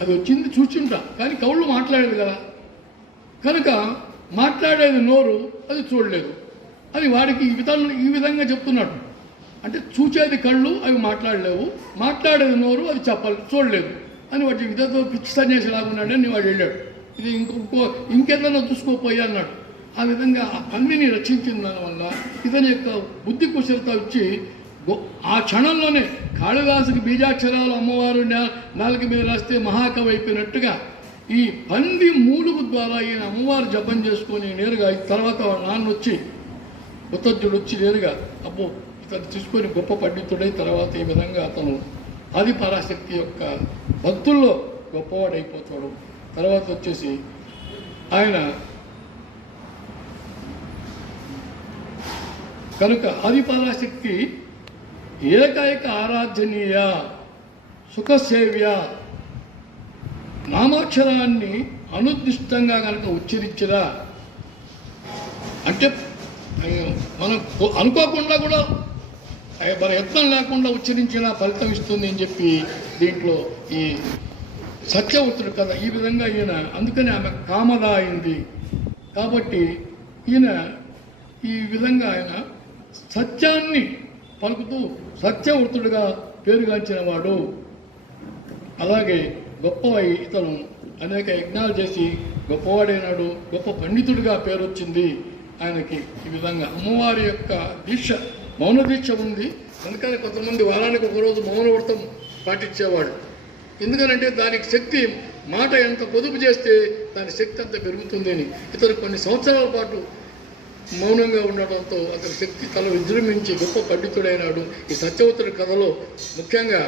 అది వచ్చింది చూచింటా కానీ కళ్ళు మాట్లాడేది కదా, కనుక మాట్లాడేది నోరు, అది చూడలేదు. అది వాడికి ఈ విధంగా చెప్తున్నాడు. అంటే చూచేది కళ్ళు, అవి మాట్లాడలేవు, మాట్లాడేది నోరు, అది చూడలేదు అని వాటి ఇద్దరితో పిచ్చి సన్యాసి లాగున్నాడని వాడు వెళ్ళాడు. ఇది ఇంకేదన్నా చూసుకోపోయా అన్నాడు. ఆ విధంగా ఆ పందిని రక్షించిన దానివల్ల ఇతని యొక్క బుద్ధి కుశలత వచ్చి ఆ క్షణంలోనే కాళిదాసుకి బీజాక్షరాలు అమ్మవారు నాలుగు మీద రాస్తే మహాకవి అయిపోయినట్టుగా ఈ పంది మూలుగు ద్వారా ఈయన అమ్మవారు జపం చేసుకొని నేరుగా తర్వాత నాన్న వచ్చి ఉత్తర్జుడు వచ్చి నేరుగా అబ్బో ఇతను తీసుకొని గొప్ప పండితుడై తర్వాత ఈ విధంగా అతను ఆది పరాశక్తి యొక్క భక్తుల్లో గొప్పవాడైపోతాడు. తర్వాత వచ్చేసి ఆయన కనుక ఆది పరాశక్తి ఏకైక ఆరాధనీయ సుఖసేవ్య నామాక్షరాన్ని అనుద్దిష్టంగా కనుక ఉచ్చరించరా అంటే మనం అనుకోకుండా కూడా మన యత్నం లేకుండా ఉచ్చరించిన ఫలితం ఇస్తుంది అని చెప్పి దీంట్లో ఈ సత్యవతుడు కదా ఈ విధంగా ఈయన అందుకని ఆమె కామద అయింది. కాబట్టి ఈయన ఈ విధంగా ఆయన సత్యాన్ని పలుకుతూ సత్యవతుడుగా పేరుగాంచిన వాడు. అలాగే గొప్పవై ఇతను అనేక యజ్ఞాలు చేసి గొప్పవాడైనాడు, గొప్ప పండితుడిగా పేరు వచ్చింది ఆయనకి. ఈ విధంగా అమ్మవారి యొక్క దీక్ష మౌన దీక్ష ఉంది. అందుకని కొంతమంది వారానికి ఒకరోజు మౌన వ్రతం పాటించేవాడు. ఎందుకనంటే దానికి శక్తి, మాట ఎంత పొదుపు చేస్తే దాని శక్తి అంత పెరుగుతుంది అని. ఇతను కొన్ని సంవత్సరాల పాటు మౌనంగా ఉండడంతో అతని శక్తి తల విజృంభించి గొప్ప పండితుడైనాడు. ఈ సత్యవతుడి కథలో ముఖ్యంగా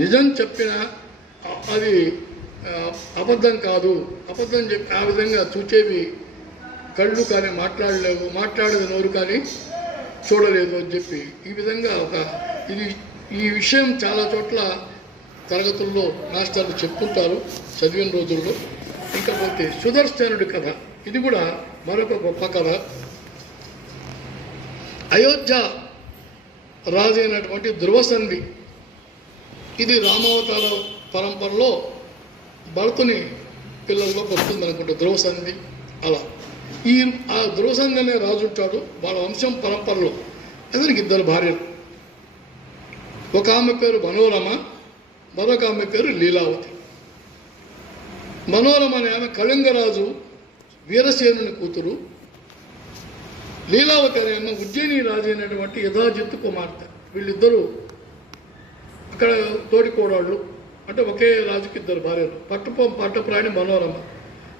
నిజం చెప్పిన అది అబద్ధం కాదు, అబద్ధం చెప్పి ఆ విధంగా చూచేవి కళ్ళు కానీ మాట్లాడలేవు, మాట్లాడేది నోరు కానీ చూడలేదు అని చెప్పి ఈ విధంగా ఈ విషయం చాలా చోట్ల తరగతుల్లో మాస్టర్లు చెప్తుంటారు చదివిన రోజుల్లో. ఇంకపోతే సుదర్శనుడి కథ, ఇది కూడా మరొక గొప్ప కథ. అయోధ్య రాజు అయినటువంటి ధ్రువసంధి, ఇది రామావతార పరంపరలో భరతుని పిల్లల్లోకి వస్తుంది అనుకుంటా ధ్రువసంధి. అలా ఆ ధ్రువసంధి అనే రాజు ఉంటాడు, వాళ్ళ వంశం పరంపరలో. అతనికి 2 భార్యలు. ఒక ఆమె పేరు మనోరమ, మరొక ఆమె పేరు లీలావతి. మనోరమ అనే ఆమె కళింగరాజు వీరసేనుని కూతురు. లీలావతి అనే ఆమె ఉజ్జయిని రాజు అయినటువంటి యధాజిత్తు కుమార్తె. వీళ్ళిద్దరూ అక్కడ తోడికోడాళ్ళు, అంటే ఒకే రాజుకి 2 భార్యలు. పట్టప్రాణి మనోరమ.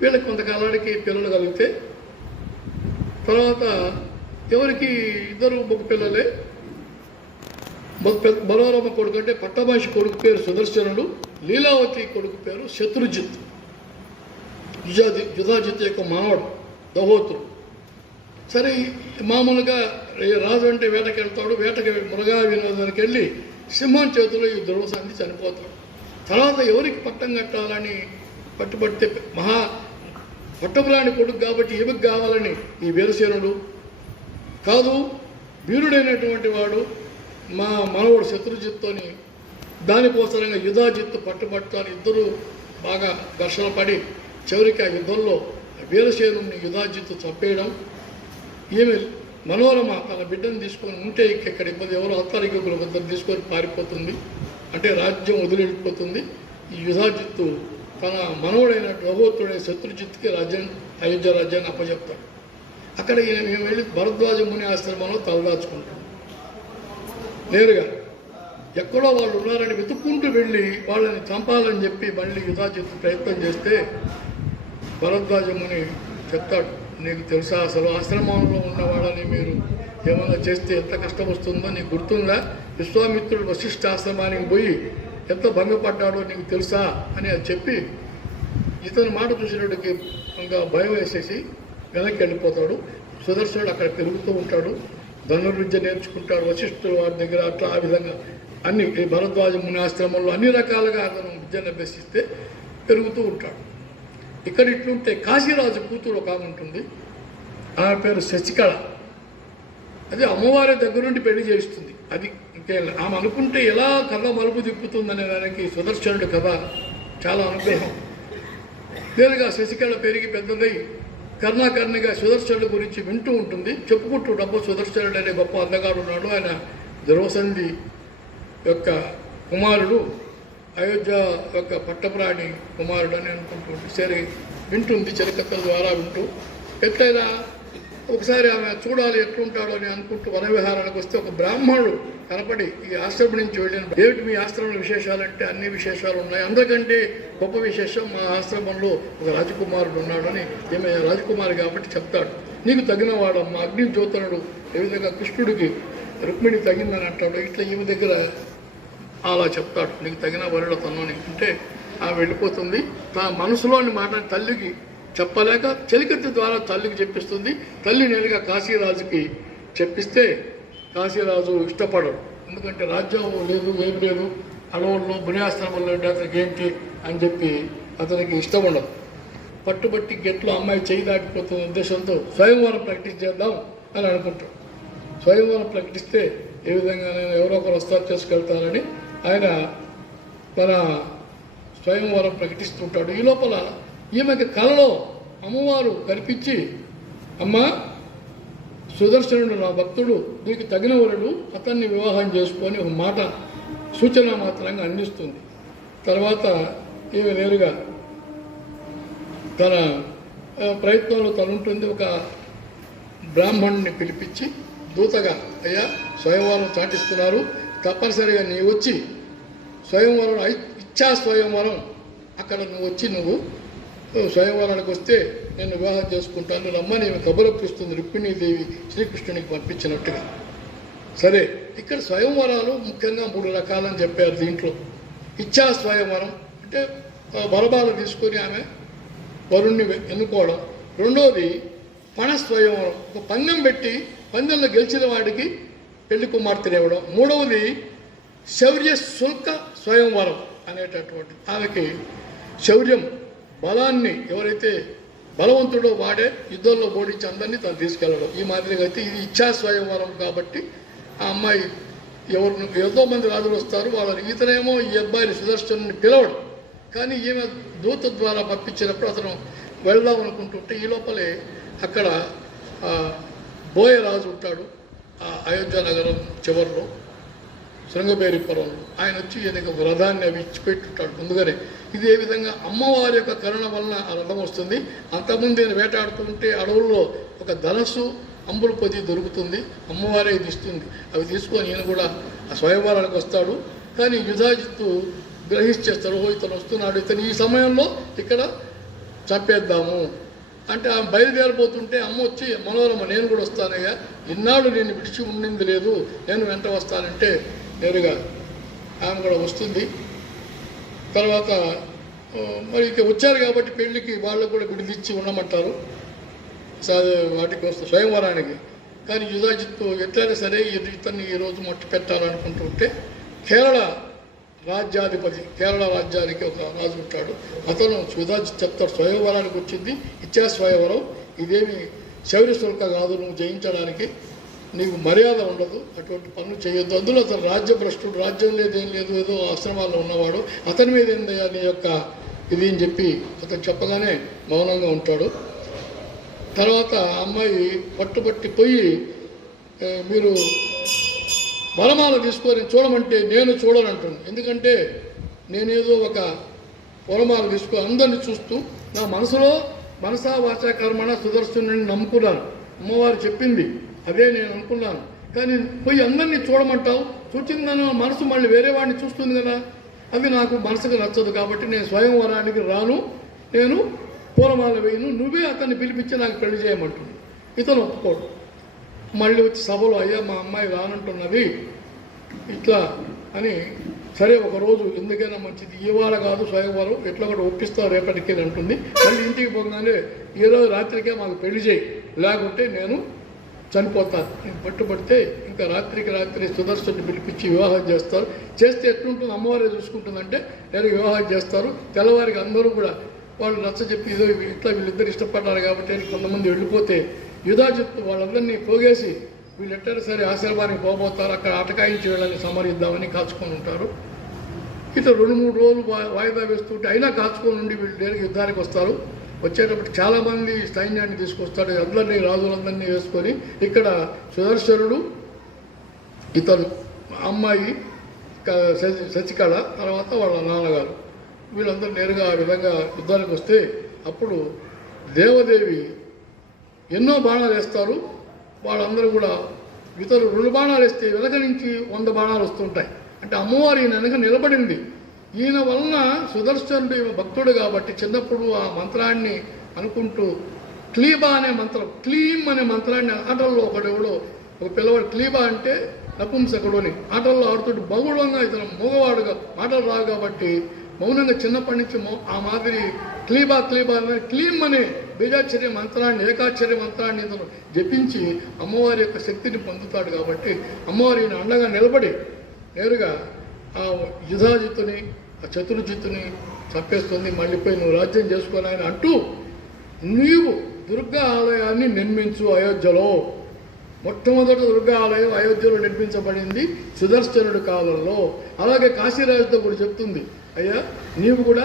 వీళ్ళకి కొంతకాలానికి పిల్లలు కలిగితే తర్వాత ఎవరికి 2 మగ పిల్లలే. మనోరమ కొడుకు అంటే పట్టభాషి కొడుకు పేరు సుదర్శనుడు, లీలావతి కొడుకు పేరు శత్రుజిత్. యుధాజిత్ యొక్క మనవడు దహోత్రుడు. సరే, మామూలుగా రాజు అంటే వేటకి వెళ్తాడు. వేటకి మృగా వినోదానికి వెళ్ళి సింహం చేతిలో ఈ ధ్రువసంధి చనిపోతాడు. తర్వాత ఎవరికి పట్టం కట్టాలని పట్టుబడితే పట్టపురాణి కొడుకు కాబట్టి ఏమికి కావాలని ఈ వీరసేనుడు కాదు, వీరుడైనటువంటి వాడు మా మనవడు శత్రుజిత్తోని దానికోసరంగా యుధాజిత్తు పట్టుబట్టాలని ఇద్దరు బాగా ఘర్షణ పడి చివరికి ఆ యుద్ధంలో వీరసేనుని యుధాజిత్తు చంపేయడం. ఈమె మనోరమ తన బిడ్డను తీసుకొని ఉంటే ఇక్కడ ఇబ్బంది, ఎవరు అత్తారికులు ఇద్దరు తీసుకొని పారిపోతుంది, అంటే రాజ్యం వదిలిపోతుంది. ఈ యుధాజిత్తు తన మనవడైన రఘోత్తుడైన శత్రుజిత్తుకి అయోధ్య రాజ్యాన్ని అప్పచెప్తాడు. అక్కడ ఈయన వెళ్ళి భరద్వాజ ముని ఆశ్రమంలో తలదాచుకుంటాడు. నేరుగా ఎక్కడో వాళ్ళు ఉన్నారని వెతుక్కుంటూ వెళ్ళి వాళ్ళని చంపాలని చెప్పి మళ్ళీ యుధాజిత్తు ప్రయత్నం చేస్తే భరద్వాజ ముని చెప్తాడు, నీకు తెలుసా అసలు ఆశ్రమంలో ఉన్న వాళ్ళని మీరు ఏమైనా చేస్తే ఎంత కష్టం వస్తుందో నీకు గుర్తుందా? విశ్వామిత్రుడు వశిష్ఠ ఆశ్రమానికి పోయి ఎంత భంగపడ్డాడో నీకు తెలుసా అని అది చెప్పి ఇతని మాట చూసినట్టుకి ఇంకా భయం వేసేసి వెనక్కి వెళ్ళిపోతాడు. సుదర్శనుడు అక్కడ పెరుగుతూ ఉంటాడు, ధనుర్విద్య నేర్చుకుంటాడు వశిష్ఠుడు వారి దగ్గర. అట్లా ఆ విధంగా అన్ని భరద్వాజ ముని ఆశ్రమంలో అన్ని రకాలుగా అతను విద్యను అభ్యసిస్తే పెరుగుతూ ఉంటాడు. ఇక్కడ ఇట్లుంటే కాశీరాజు కూతురు ఒక ఆమె ఉంటుంది, ఆమె పేరు శశికళ. అది అమ్మవారి దగ్గర నుండి పెళ్లి చేస్తుంది. అది ఇంకేం ఆమె అనుకుంటే ఎలా కళ్ళ మలుపు తిప్పుతుందనే దానికి సుదర్శనుడి కథ చాలా అనుగ్రహం. నేరుగా శశికళ పెరిగి పెద్దదై కర్ణాకర్ణిగా సుదర్శనుడి గురించి వింటూ ఉంటుంది, చెప్పుకుంటూ డబ్బు సుదర్శనుడు అనే గొప్ప అందగాడు ఉన్నాడు, ఆయన ధ్రువసంధి యొక్క కుమారుడు, అయోధ్య యొక్క పట్టప్రాణి కుమారుడు అని అనుకుంటుంది. సరే వింటుంది, చరికథల ద్వారా వింటూ. ఎట్లయినా ఒకసారి ఆమె చూడాలి ఎట్లుంటాడో అని అనుకుంటూ వన విహారానికి వస్తే ఒక బ్రాహ్మణుడు కనపడి ఈ ఆశ్రమం నుంచి వెళ్ళిన, ఏమిటి మీ ఆశ్రమంలో విశేషాలంటే అన్ని విశేషాలు ఉన్నాయి, అందరికంటే గొప్ప విశేషం మా ఆశ్రమంలో ఒక రాజకుమారుడు ఉన్నాడని. ఈమె రాజకుమారి కాబట్టి చెప్తాడు, నీకు తగినవాడు మా అగ్నిజ్యోతనుడు ఏ విధంగా కృష్ణుడికి రుక్మిణి తగిందని అంటాడు, ఇట్లా ఈమె దగ్గర అలా చెప్తాడు, నీకు తగిన వరుడు తనని. అంటే ఆమె వెళ్ళిపోతుంది. తన మనసులోని మాట తల్లికి చెప్పలేక చెలికత్తి ద్వారా తల్లికి చెప్పిస్తుంది. తల్లి నేరుగా కాశీరాజుకి చెప్పిస్తే కాశీరాజు ఇష్టపడడు, ఎందుకంటే రాజ్యం లేదు ఏం లేదు, అడవుల్లో మునియాశ్రమంలో ఉంటే అతనికి ఏంటి అని చెప్పి అతనికి ఇష్టం ఉండదు. పట్టుబట్టి గెట్లో అమ్మాయి చేయి దాటిపోతున్న ఉద్దేశంతో స్వయంవరం ప్రాక్టీస్ చేద్దాం అని అనుకుంటాడు. స్వయంవరం ప్రకటిస్తే ఏ విధంగా నేను ఎవరో ఒకరు వస్తారు చేసుకెళ్తానని ఆయన తన స్వయంవరం ప్రకటిస్తుంటాడు. ఈ లోపల ఈమెకి కలలో అమ్మవారు కనిపించి, అమ్మ సుదర్శనుడు నా భక్తుడు, నీకు తగిన వరుడు, అతన్ని వివాహం చేసుకొని ఒక మాట సూచన మాత్రంగా అందిస్తుంది. తర్వాత ఈమె నేరుగా తన ప్రయత్నంలో తనుంటుంది. ఒక బ్రాహ్మణుని పిలిపించి దూతగా, అయ్యా స్వయంవరం చాటిస్తున్నారు, తప్పనిసరిగా నీ వచ్చి స్వయంవరం ఇచ్చా స్వయంవరం అక్కడ నువ్వు వచ్చి నువ్వు స్వయంవరానికి వస్తే నేను వివాహం చేసుకుంటాను రమ్మని కబురొప్పిస్తుంది రుక్మిణీదేవి శ్రీకృష్ణునికి పంపించినట్టుగా. సరే, ఇక్కడ స్వయంవరాలు ముఖ్యంగా 3 రకాలని చెప్పారు. దీంట్లో ఇచ్చా స్వయంవరం అంటే వరబాలు తీసుకొని ఆమె వరుణ్ణి ఎన్నుకోవడం. రెండోది పణ స్వయంవరం, ఒక పందెం పెట్టి పందెంలో గెలిచిన వాడికి పెళ్లి కుమార్తెని ఇవ్వడం. మూడవది శౌర్య శుల్క స్వయంవరం అనేటటువంటి, ఆమెకి శౌర్యం బలాన్ని ఎవరైతే బలవంతుడో వాడే యుద్ధంలో ఓడించి అందరినీ తను తీసుకెళ్ళడం. ఈ మాదిరిగా అయితే ఇది ఇచ్చా స్వయంవరం కాబట్టి ఆ అమ్మాయి ఎంతో మంది రాజులు వస్తారు వాళ్ళని, ఇతనేమో ఈ అబ్బాయిని సుదర్శనుని పిలవడం, కానీ ఈమె దూత ద్వారా పంపించినప్పుడు అతను వెళ్దాం అనుకుంటుంటే ఈ లోపలే అక్కడ బోయరాజు ఉంటాడు ఆ అయోధ్య నగరం చివరిలో శృంగబేరిపురంలో. ఆయన వచ్చి ఈయనకు రథాన్ని అవి ఇచ్చిపెట్టుంటాడు ముందుగానే. ఇది ఏ విధంగా అమ్మవారి యొక్క కరుణ వలన ఆ రథం వస్తుంది. అంతకుముందు ఈయన వేటాడుతుంటే అడవుల్లో ఒక ధనస్సు అంబుల పొది దొరుకుతుంది, అమ్మవారే ఇది ఇస్తుంది. అవి తీసుకొని ఈయన కూడా ఆ స్వయంవరానికి వస్తాడు. కానీ యుధాజిత్తు గ్రహించేస్తాడు, ఇతను వస్తున్నాడు, ఇతను ఈ సమయంలో ఇక్కడ చంపేద్దాము అంటే ఆమె బయలుదేరిపోతుంటే అమ్మ వచ్చి మనోరమ నేను కూడా వస్తానయ్యా, ఇన్నాళ్ళు నేను విడిచి ఉండింది లేదు, నేను వెంట వస్తానంటే నేరుగా ఆమె కూడా వస్తుంది. తర్వాత మరి ఇక వచ్చారు కాబట్టి పెళ్ళికి వాళ్ళకు కూడా విడిదిచ్చి ఉండమంటారు వాటికి వస్తే స్వయంవరానికి. కానీ యుధాజిత్తు ఎట్లయినా సరే ఇతన్ని ఈరోజు మట్టి పెట్టాలనుకుంటుంటే కేరళ రాజ్యాధిపతి, కేరళ రాజ్యానికి ఒక రాజు ఉంటాడు, అతను యుధాజిత్తు చెప్తాడు స్వయంవరానికి వచ్చింది ఇచ్చా స్వయంవరం, ఇదేమి శౌర్య శుల్క కాదు, నువ్వు జయించడానికి నీకు మర్యాద ఉండదు, అటువంటి పనులు చేయొద్దు. అందులో అతను రాజ్యభ్రష్టుడు, రాజ్యం లేదేం లేదు, ఏదో ఆశ్రమాల్లో ఉన్నవాడు, అతని మీద ఏందయ్యా నీ యొక్క ఇది అని చెప్పి అతను చెప్పగానే మౌనంగా ఉంటాడు. తర్వాత అమ్మాయి పట్టుబట్టి పోయి మీరు వరమాల తీసుకొని చూడమంటే నేను చూడనంటుంది. ఎందుకంటే నేనేదో ఒక వరమాల తీసుకొని అందరిని చూస్తూ నా మనసులో మనసా వాచా కర్మణ సుదర్శనుని నమ్ముకున్నాను, అమ్మవారు చెప్పింది అదే నేను అనుకున్నాను. కానీ పోయి అందరినీ చూడమంటావు, చూచిందని మనసు మళ్ళీ వేరే వాడిని చూస్తుంది కదా, అది నాకు మనసుకు నచ్చదు. కాబట్టి నేను స్వయంవరానికి రాను, నేను పూలమాల వేయను, నువ్వే అతన్ని పిలిపించి నాకు పెళ్లి చేయమంటుంది. ఇతను ఒప్పుకోడు. మళ్ళీ వచ్చి సభలో అయ్యా మా అమ్మాయి రానంటున్నది ఇట్లా అని, సరే ఒకరోజు ఎందుకైనా మంచిది, ఇవాళ కాదు స్వయంవరం, ఎట్లా కూడా ఒప్పిస్తావు రేపటికి అంటుంది. మళ్ళీ ఇంటికి పోగానే ఈరోజు రాత్రికే మాకు పెళ్లి చేయి, లేకుంటే నేను చనిపోతాను. నేను పట్టుబడితే ఇంకా రాత్రికి రాత్రి సుదర్శన్ని పిలిపించి వివాహం చేస్తారు. చేస్తే ఎట్లుంటుంది, అమ్మవారే చూసుకుంటుందంటే నేను వివాహం చేస్తారు. తెల్లవారికి అందరూ కూడా వాళ్ళు నచ్చ చెప్పి ఏదో ఇట్లా వీళ్ళిద్దరు ఇష్టపడ్డారు కాబట్టి కొంతమంది వెళ్ళిపోతే యుధాజిత్తు వాళ్ళందరినీ పోగేసి వీళ్ళు ఎట్టైనా సరే ఆశ్రమానికి పోబోతారు, అక్కడ అటకాయించి వీళ్ళని సమరిద్దామని కాచుకొని ఉంటారు. ఇట్లా 2-3 రోజులు వాయిదా వేస్తుంటే అయినా కాచుకొని ఉండి వీళ్ళు నేరుగా యుద్ధానికి వస్తారు. వచ్చేటప్పుడు చాలామంది సైన్యాన్ని తీసుకొస్తాడు, అందరినీ రాజులందరినీ వేసుకొని. ఇక్కడ సుదర్శనుడు, ఇతను అమ్మాయి శశికళ, తర్వాత వాళ్ళ నాన్నగారు, వీళ్ళందరూ నేరుగా ఆ విధంగా యుద్ధానికి వస్తే అప్పుడు దేవదేవి ఎన్నో బాణాలు వేస్తారు. వాళ్ళందరూ కూడా ఇతరు 2 బాణాలు వేస్తే వెనక నుంచి 100 బాణాలు వస్తుంటాయి. అంటే అమ్మవారి ఈయన వెనక నిలబడింది. ఈయన వలన సుదర్శనుడు భక్తుడు కాబట్టి చిన్నప్పుడు ఆ మంత్రాన్ని అనుకుంటూ క్లీబా అనే మంత్రం, క్లీమ్ అనే మంత్రాన్ని ఆటల్లో ఒకడెవడో ఒక పిల్లవాడు, క్లీబా అంటే నపుంసకుడు అని ఆటల్లో ఆడుతుంటే బహుళంగా ఇతను మగవాడుగా మాటలు రావు కాబట్టి మౌనంగా చిన్నప్పటి నుంచి ఆ మాదిరి క్లీబా క్లీబా అనే క్లీమ్ అనే బీజాక్షర్య మంత్రాన్ని, ఏకాక్షర్య మంత్రాన్ని ఇతను జపించి అమ్మవారి యొక్క శక్తిని పొందుతాడు. కాబట్టి అమ్మవారిని అండగా నిలబడి నేరుగా ఆ యుధాజిత్తుని, ఆ చతుర్జిత్తుని చంపేస్తుంది. మళ్ళీ పోయి నువ్వు రాజ్యం చేసుకొని ఆయన అంటూ నీవు దుర్గా ఆలయాన్ని నిర్మించు అయోధ్యలో. మొట్టమొదటి దుర్గా ఆలయం అయోధ్యలో నిర్మించబడింది సుదర్శనుడి కాలంలో. అలాగే కాశీరాజుతో కూడా చెప్తుంది, అయ్యా నీవు కూడా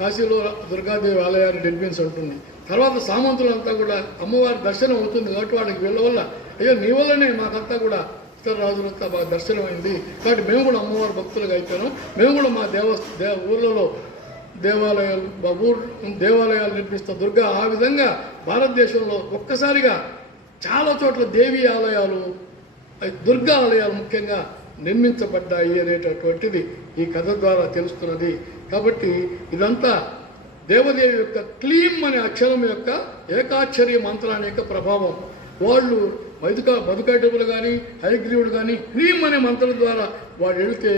కాశీలో దుర్గాదేవి ఆలయాన్ని నిర్మించుంటుంది. తర్వాత సామంతులంతా కూడా అమ్మవారి దర్శనం అవుతుంది కాబట్టి వాళ్ళకి వీళ్ళ వల్ల అయ్యా నీ వల్లనే మాకంతా కూడా ఇతర రాజులంతా బాగా దర్శనమైంది కాబట్టి మేము కూడా అమ్మవారి భక్తులుగా అయిపోయాం. మేము కూడా మా ఊర్లలో దేవాలయాలు నిర్మిస్తాం దుర్గా. ఆ విధంగా భారతదేశంలో ఒక్కసారిగా చాలా చోట్ల దేవీ ఆలయాలు, దుర్గా ఆలయాలు ముఖ్యంగా నిర్మించబడ్డాయి అనేటటువంటిది ఈ కథ ద్వారా తెలుస్తున్నది. కాబట్టి ఇదంతా దేవదేవి యొక్క క్లీమ్ అనే అక్షరం యొక్క ఏకాక్షర్య మంత్రాన్ని యొక్క ప్రభావం. వాళ్ళు మధుకైటవులు కానీ హరిగ్రీవుడు కానీ క్లీమ్ అనే మంత్రం ద్వారా వాళ్ళు వెళితే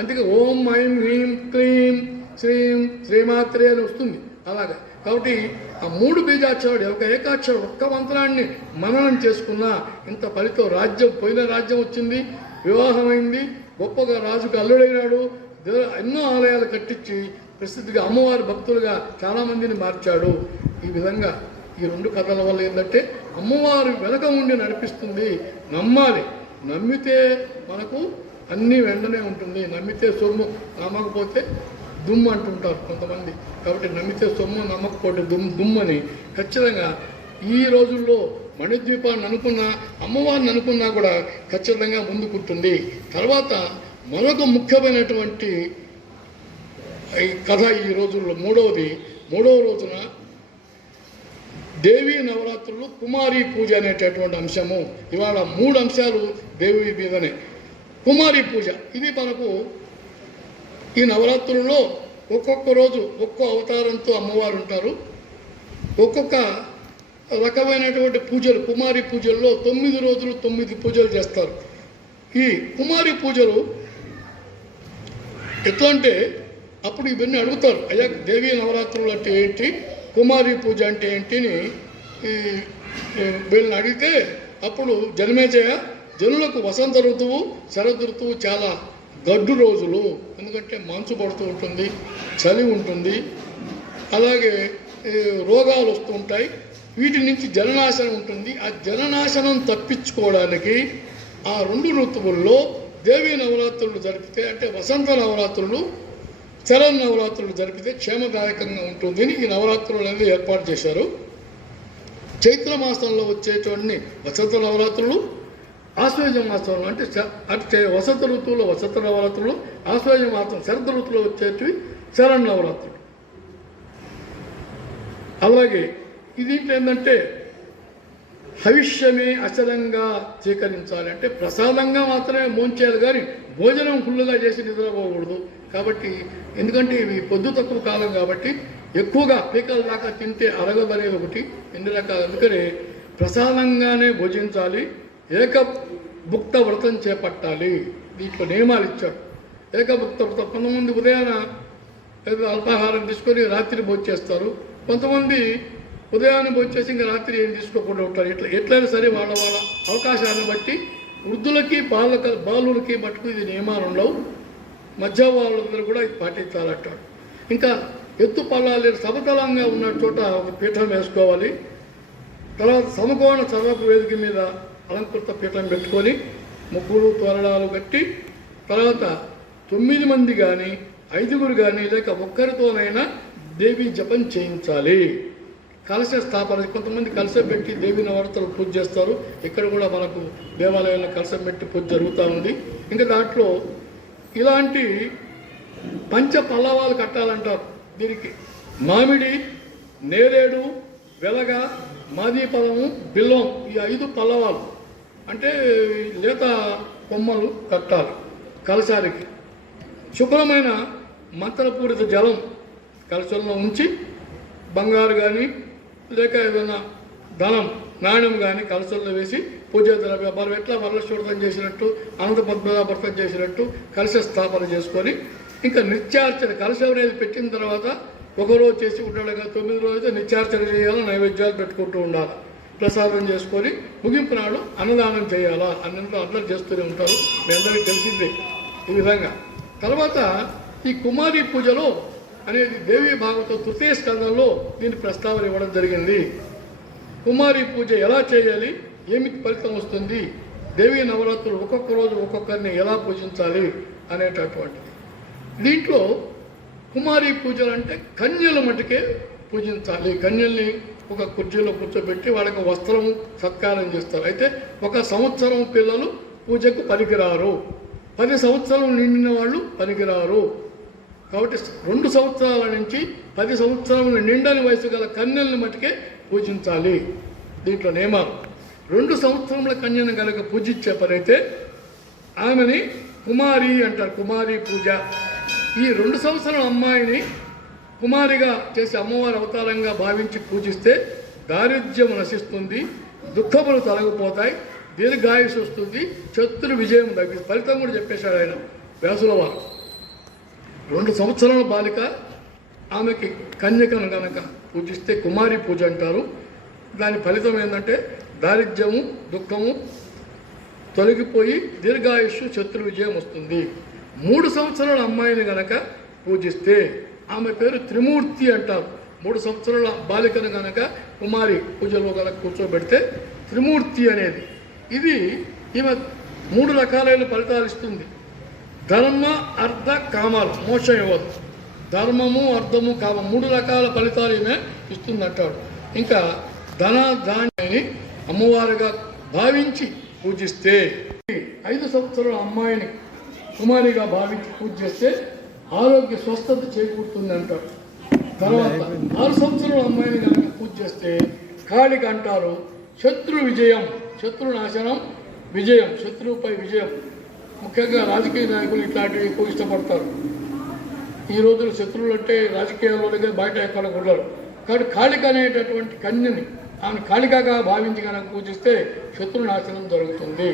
అందుకే ఓం ఐం హ్రీం క్లీం శ్రీం శ్రీమాత్రే అని వస్తుంది. అలాగా కాబట్టి ఆ 3 బీజాక్షరాలు ఒక ఏకాక్షరం ఒక్క మంత్రాన్ని మననం చేసుకున్నా ఇంత ఫలితం. రాజ్యం పోయిన రాజ్యం వచ్చింది, వివాహమైంది, గొప్పగా రాజుకు అల్లుడైనాడు, ఎన్నో ఆలయాలు కట్టించి ప్రసిద్ధిగా అమ్మవారి భక్తులుగా చాలామందిని మార్చాడు. ఈ విధంగా ఈ 2 కథల వల్ల ఏంటంటే అమ్మవారు వెనక ఉండి నడిపిస్తుంది. నమ్మాలి, నమ్మితే మనకు అన్నీ వెంటనే ఉంటుంది. నమ్మితే సొమ్ము, నమ్మకపోతే దుమ్ము అంటుంటారు కొంతమంది. కాబట్టి నమ్మితే సొమ్ము, నమ్మకపోతే దుమ్మని ఖచ్చితంగా ఈ రోజుల్లో మణిద్వీపాన్ని అనుకున్నా, అమ్మవారిని అనుకున్నా కూడా ఖచ్చితంగా ముందుకుంటుంది. తర్వాత మరొక ముఖ్యమైనటువంటి ఈ కథ ఈ రోజుల్లో మూడవ రోజున దేవీ నవరాత్రులు కుమారీ పూజ అనేటటువంటి అంశము. ఇవాళ 3 అంశాలు దేవి మీదనే. కుమారీ పూజ ఇది మనకు ఈ నవరాత్రుల్లో ఒక్కొక్క రోజు ఒక్కో అవతారంతో అమ్మవారు ఉంటారు. ఒక్కొక్క రకమైనటువంటి పూజలు, కుమారి పూజల్లో 9 రోజులు 9 పూజలు చేస్తారు. ఈ కుమారి పూజలు ఎట్లా అంటే అప్పుడు ఇవన్నీ అడుగుతారు, అయ్యా దేవీ నవరాత్రులు అంటే ఏంటి, కుమారి పూజ అంటే ఏంటిని వీళ్ళని అడిగితే అప్పుడు జన్మేజయ జనులకు వసంత ఋతువు, శరద్ ఋతువు చాలా గడ్డు రోజులు. ఎందుకంటే మంచు పడుతూ ఉంటుంది, చలి ఉంటుంది, అలాగే రోగాలు వస్తూ ఉంటాయి, వీటి నుంచి జననాశనం ఉంటుంది. ఆ జననాశనం తప్పించుకోవడానికి ఆ 2 ఋతువుల్లో దేవీ నవరాత్రులు జరిపితే, అంటే వసంత నవరాత్రులు, శరద్ నవరాత్రులు జరిపితే క్షేమదాయకంగా ఉంటుంది అని ఈ నవరాత్రులు అనేది ఏర్పాటు చేశారు. చైత్ర మాసంలో వచ్చేటువంటి వసంత నవరాత్రులు, ఆశ్వేజ మాసంలో అంటే వసంత ఋతువులో వసంత నవరాత్రులు, ఆశ్వేజ మాసం శరద్ ఋతువులో వచ్చేటివి శరద్ నవరాత్రులు. అలాగే దీంట్లో ఏంటంటే హవిష్యమే అచలంగా స్వీకరించాలి, అంటే ప్రసాదంగా మాత్రమే భోంచేయాలి, కానీ భోజనం ఫుల్లుగా చేసి నిద్రపోకూడదు. కాబట్టి ఎందుకంటే ఇవి పొద్దు తక్కువ కాలం కాబట్టి ఎక్కువగా పీకల దాకా తింటే అరగదు అనేది ఒకటి, ఎన్ని రకాలు. అందుకని ప్రసాదంగానే భోజించాలి, ఏకభుక్త వ్రతం చేపట్టాలి. దీంట్లో నియమాలు ఇచ్చాడు. ఏకభుక్త వ్రతం కొంతమంది ఉదయాన ఏదో అల్పాహారం తీసుకొని రాత్రి భోంచేస్తారు, కొంతమంది ఉదయాన్నే భోంచేసి ఇంకా రాత్రి ఏం తీసుకోకుండా ఉంటారు. ఎట్లయినా సరే వాళ్ళ అవకాశాన్ని బట్టి వృద్ధులకి బాలులకి మటుకు ఇది నియమాలు ఉండవు. మధ్య వాళ్ళందరూ కూడా ఇది పాటించాలంటాడు. ఇంకా ఎత్తు పల్లాలు సమతలంగా ఉన్న చోట ఒక పీఠం వేసుకోవాలి. తర్వాత సమకోణ చర్వపు వేదిక మీద అలంకృత పీఠం పెట్టుకొని ముగ్గులు తోరణాలు కట్టి, తర్వాత 9 మంది కానీ 5గురు కానీ లేక ఒక్కరితోనైనా దేవి జపం చేయించాలి. కలశ స్థాపన, కొంతమంది కలశం పెట్టి దేవి నవరాత్రులు పూజ చేస్తారు. ఇక్కడ కూడా మనకు దేవాలయంలో కలశం పెట్టి పూజ జరుగుతూ ఉంది. ఇంకా దాంట్లో ఇలాంటి పంచ పల్లవాలు కట్టాలంటారు. దీనికి మామిడి, నేరేడు, వెలగ, మాదీపలము, బిల్లం, ఈ 5 పల్లవాలు అంటే లేత కొమ్మలు కట్టాలి కలశానికి. శుభ్రమైన మంత్రపూరిత జలం కలశంలో ఉంచి బంగారు కానీ లేక ఏదైనా ధనం నాణ్యం కానీ కలశంలో వేసి పూజ ద్రవ్య మనం ఎట్లా వరలక్ష్మీవ్రతం చేసినట్టు, అనంత పద్మనాభవ్రతం చేసినట్టు కలశ స్థాపన చేసుకొని ఇంకా నిత్యార్చన, కలశం అనేది పెట్టిన తర్వాత ఒకరోజు చేసి ఉండాలిగా 9 రోజులు నిత్యార్చన చేయాలి, నైవేద్యాలు పెట్టుకుంటూ ఉండాలి, ప్రసాదం చేసుకొని ముగింపు నాడు అన్నదానం చేయాలా. అన్నింటిలో అందరూ చేస్తూనే ఉంటారు, మీ అందరికీ తెలిసిందే ఈ విధంగా. తర్వాత ఈ కుమారి పూజలో అనేది దేవీ భాగవతం 3వ స్కందంలో దీని ప్రస్తావన ఇవ్వడం జరిగింది. కుమారి పూజ ఎలా చేయాలి, ఏమి ఫలితం వస్తుంది, దేవీ నవరాత్రులు ఒక్కొక్క రోజు ఒక్కొక్కరిని ఎలా పూజించాలి అనేటటువంటిది. దీంట్లో కుమారి పూజలు అంటే కన్యల మటుకే పూజించాలి. కన్యల్ని ఒక కుర్చీలో కూర్చోబెట్టి వాళ్ళకి వస్త్రం సత్కారం చేస్తారు. అయితే 1 సంవత్సరం పిల్లలు పూజకు పనికిరారు, 10 సంవత్సరాలు నిండిన వాళ్ళు పనికిరారు. కాబట్టి 2 సంవత్సరాల నుంచి 10 సంవత్సరాల నిండని వయసు గల కన్యల్ని మటుకే పూజించాలి. దీంట్లో నియమాలు. 2 సంవత్సరముల కన్యను కనుక పూజించే పనైతే ఆమెని కుమారి అంటారు, కుమారి పూజ. ఈ 2 సంవత్సరాల అమ్మాయిని కుమారిగా చేసి అమ్మవారి అవతారంగా భావించి పూజిస్తే దారిద్ర్యం నశిస్తుంది, దుఃఖములు తొలగిపోతాయి, దీర్ఘాయుష్ వస్తుంది, శత్రు విజయం తగ్గిస్తుంది. ఫలితం కూడా చెప్పేశాడు ఆయన వ్యాసుల వారు. 2 సంవత్సరాల బాలిక ఆమెకి కన్యకను కనుక పూజిస్తే కుమారి పూజ అంటారు. దాని ఫలితం ఏంటంటే దారిద్ర్యము, దుఃఖము తొలగిపోయి దీర్ఘాయుష్, శత్రు విజయం వస్తుంది. 3 సంవత్సరాల అమ్మాయిని కనుక పూజిస్తే ఆమె పేరు త్రిమూర్తి అంటారు. 3 సంవత్సరాల బాలికను కనుక కుమారి పూజలో కనుక కూర్చోబెడితే త్రిమూర్తి అనేది ఇది ఈమె 3 రకాలైన ఫలితాలు ఇస్తుంది. ధర్మ, అర్థ, కామాలు, మోక్షం ఇవ్వదు. ధర్మము అర్థము కామ 3 రకాల ఫలితాలు ఈమె ఇస్తుందంటాడు. ఇంకా ధన ధాన్యాన్ని అమ్మవారిగా భావించి పూజిస్తే 5 సంవత్సరాల అమ్మాయిని కుమారిగా భావించి పూజ చేస్తే ఆరోగ్య స్వస్థత చేకూరుతుంది అంటారు. తర్వాత 6 సంవత్సరాల అమ్మాయిని కనుక పూజ చేస్తే కాళిక అంటారు. శత్రు విజయం, శత్రు నాశనం, విజయం, శత్రువుపై విజయం. ముఖ్యంగా రాజకీయ నాయకులు ఇట్లాంటివి ఎక్కువ ఇష్టపడతారు. ఈ రోజులు శత్రువులు అంటే రాజకీయాల్లోనే బయట ఎక్కడ ఉండరు. కాబట్టి కాళిక అనేటటువంటి కన్యని ఆమె కాళికగా భావించి కనుక పూజిస్తే శత్రు నాశనం జరుగుతుంది.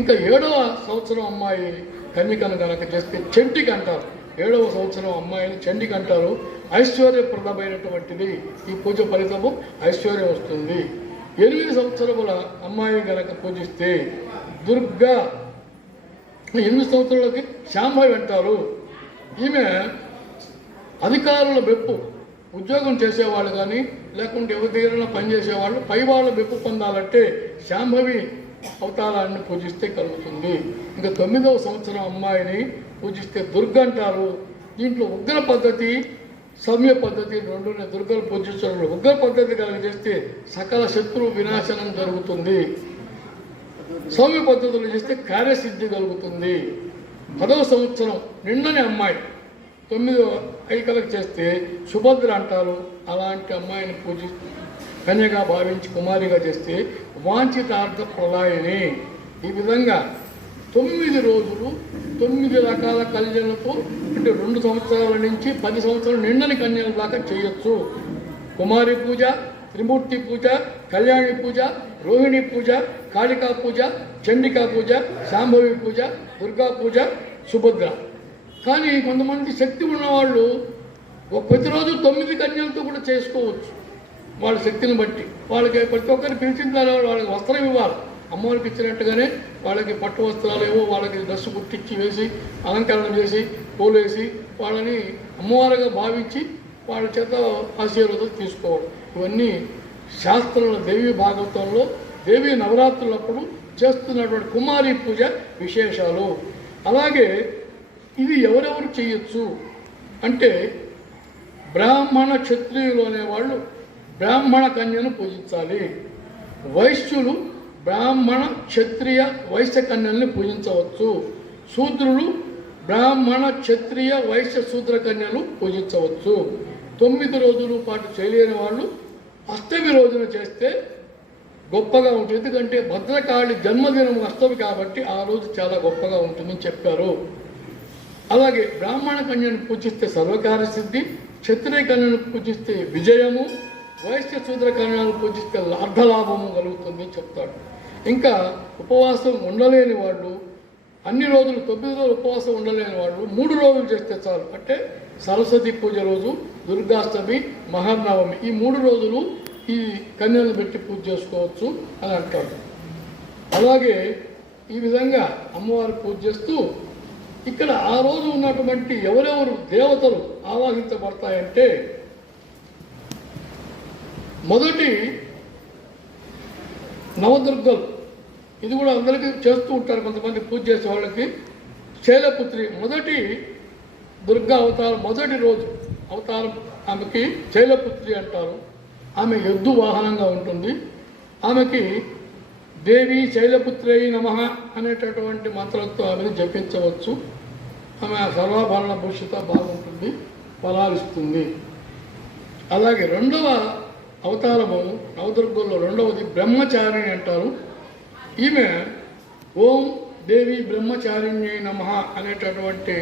ఇంకా 7వ సంవత్సరం అమ్మాయి కన్యకను కనుక చేస్తే చండిక అంటారు. 7వ సంవత్సరం అమ్మాయిని చండిక అంటారు. ఐశ్వర్యప్రదమైనటువంటిది. ఈ పూజ ఫలితము ఐశ్వర్యం వస్తుంది. 8 సంవత్సరముల అమ్మాయిని కనుక పూజిస్తే దుర్గా. 8 సంవత్సరాలకి శాంభవి అంటారు. ఈమె అధికారుల మెప్పు, ఉద్యోగం చేసేవాళ్ళు కానీ లేకుంటే ఎవరి దగ్గర పనిచేసేవాళ్ళు పై వాళ్ళ మెప్పు పొందాలంటే శాంభవి అవతారాన్ని పూజిస్తే కలుగుతుంది. ఇంకా 9వ సంవత్సరం అమ్మాయిని పూజిస్తే దుర్గ అంటారు. దీంట్లో ఉగ్ర పద్ధతి, సౌమ్య పద్ధతి రెండునే. దుర్గలు పూజించడంలో ఉగ్ర పద్ధతి కనుక చేస్తే సకల శత్రు వినాశనం జరుగుతుంది. సౌమ్య పద్ధతులు చేస్తే కార్యసిద్ధి కలుగుతుంది. 10వ సంవత్సరం నిండని అమ్మాయి 9వ ఐకలకు చేస్తే సుభద్ర అంటారు. అలాంటి అమ్మాయిని కన్యగా భావించి కుమారిగా చేస్తే వాంఛితార్థ ప్రదాయని. ఈ విధంగా 9 రోజులు 9 రకాల కళ్యాణలతో, అంటే 2 సంవత్సరాల నుంచి 10 సంవత్సరాలు నిండని కన్యల దాకా చేయొచ్చు. కుమారి పూజ, త్రిమూర్తి పూజ, కళ్యాణి పూజ, రోహిణి పూజ, కాళికా పూజ, చండికా పూజ, శాంభవి పూజ, దుర్గా పూజ, సుభద్ర. కానీ కొంతమంది శక్తి ఉన్నవాళ్ళు ప్రతిరోజు 9 కన్యలతో కూడా చేసుకోవచ్చు. వాళ్ళ శక్తిని బట్టి వాళ్ళకి ప్రతి ఒక్కరిని పిలిచిన తర్వాత వాళ్ళకి వస్త్రం ఇవ్వాలి. అమ్మవారికి ఇచ్చినట్టుగానే వాళ్ళకి పట్టు వస్త్రాలు ఏవో వాళ్ళకి డ్రెస్సు కుట్టించి వేసి అలంకరణ చేసి పూలు వేసి వాళ్ళని అమ్మవారిగా భావించి వాళ్ళ చేత ఆశీర్వాదాలు తీసుకోవడం. ఇవన్నీ శాస్త్రంలో దేవీ భాగవతంలో దేవీ నవరాత్రులప్పుడు చేస్తున్నటువంటి కుమారి పూజ విశేషాలు. అలాగే ఇది ఎవరెవరు చేయొచ్చు అంటే బ్రాహ్మణ క్షత్రియులు అనేవాళ్ళు బ్రాహ్మణ కన్యను పూజించాలి. వైశ్యులు బ్రాహ్మణ క్షత్రియ వైశ్య కన్యల్ని పూజించవచ్చు. శూద్రులు బ్రాహ్మణ క్షత్రియ వైశ్య శూద్ర కన్యలు పూజించవచ్చు. 9 రోజుల పాటు చేయలేని వాళ్ళు అష్టమి రోజున చేస్తే గొప్పగా ఉంటుంది. ఎందుకంటే భద్రకాళి జన్మదినం అష్టమి కాబట్టి ఆ రోజు చాలా గొప్పగా ఉంటుందని చెప్పారు. అలాగే బ్రాహ్మణ కన్యను పూజిస్తే సర్వకార్య సిద్ధి, క్షత్రియ కన్యను పూజిస్తే విజయము, వైశ్య శూద్ర కన్యను పూజిస్తే అర్ధలాభము కలుగుతుంది చెప్తాడు. ఇంకా ఉపవాసం ఉండలేని వాళ్ళు అన్ని రోజులు 9 రోజులు ఉపవాసం ఉండలేని వాళ్ళు 3 రోజులు చేస్తే చాలు. అంటే సరస్వతి పూజ రోజు, దుర్గాష్టమి, మహానవమి ఈ 3 రోజులు ఈ కన్యలను పెట్టి పూజ చేసుకోవచ్చు అని అంటాడు. అలాగే ఈ విధంగా అమ్మవారు పూజ చేస్తూ ఇక్కడ ఆ రోజు ఉన్నటువంటి ఎవరెవరు దేవతలు ఆవాహించబడతాయంటే మొదటి నవదుర్గలు. ఇది కూడా అందరికీ చేస్తూ ఉంటారు కొంతమంది పూజ చేసే వాళ్ళకి. శైలపుత్రి మొదటి దుర్గా అవతారం, మొదటి రోజు అవతారం ఆమెకి శైలపుత్రి అంటారు. ఆమె ఎద్దు వాహనంగా ఉంటుంది. ఆమెకి దేవి శైలపుత్రై నమః అనేటటువంటి మంత్రంతో ఆమెను జపించవచ్చు. ఆమె సర్వాభరణ భూషిత బాగుంటుంది, ఫలాలిస్తుంది. అలాగే 2వ అవతారము నవదుర్గల్లో 2వది బ్రహ్మచారిణి అంటారు. ఈమె ఓం దేవి బ్రహ్మచారిణ్యై నమః అనేటటువంటి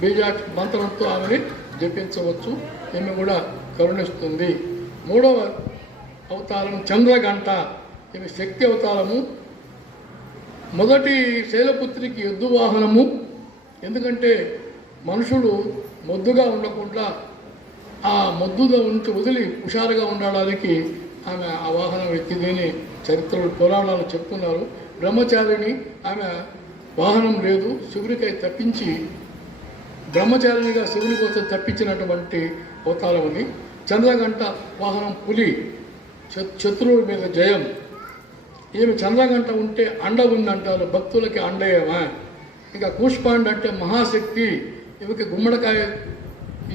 బీజా మంత్రంతో ఆమెని జపించవచ్చు. ఈమె కూడా కరుణిస్తుంది. 3వ అవతారం చంద్రగంట. ఈమె శక్తి అవతారము. మొదటి శైలపుత్రికి ఎద్దు వాహనము. ఎందుకంటే మనుషులు మొద్దుగా ఉండకుండా ఆ మొద్దులో ఉంచి వదిలి హుషారుగా ఉండడానికి ఆమె ఆ వాహనం ఎక్కిందని చరిత్రలు పురాణాలు చెప్తున్నారు. బ్రహ్మచారిణి ఆమె వాహనం లేదు, శివుడికై తప్పించి బ్రహ్మచారిణిగా శివుని కోసం తప్పించినటువంటి అవతారం అది. చంద్రగంట వాహనం పులి, శత్రువుల మీద జయం. ఈమె చంద్రగంట ఉంటే అండ ఉందంటారు, భక్తులకి అండయేమా. ఇంకా కూష్పాండ్ అంటే మహాశక్తి. ఈమెకి గుమ్మడికాయ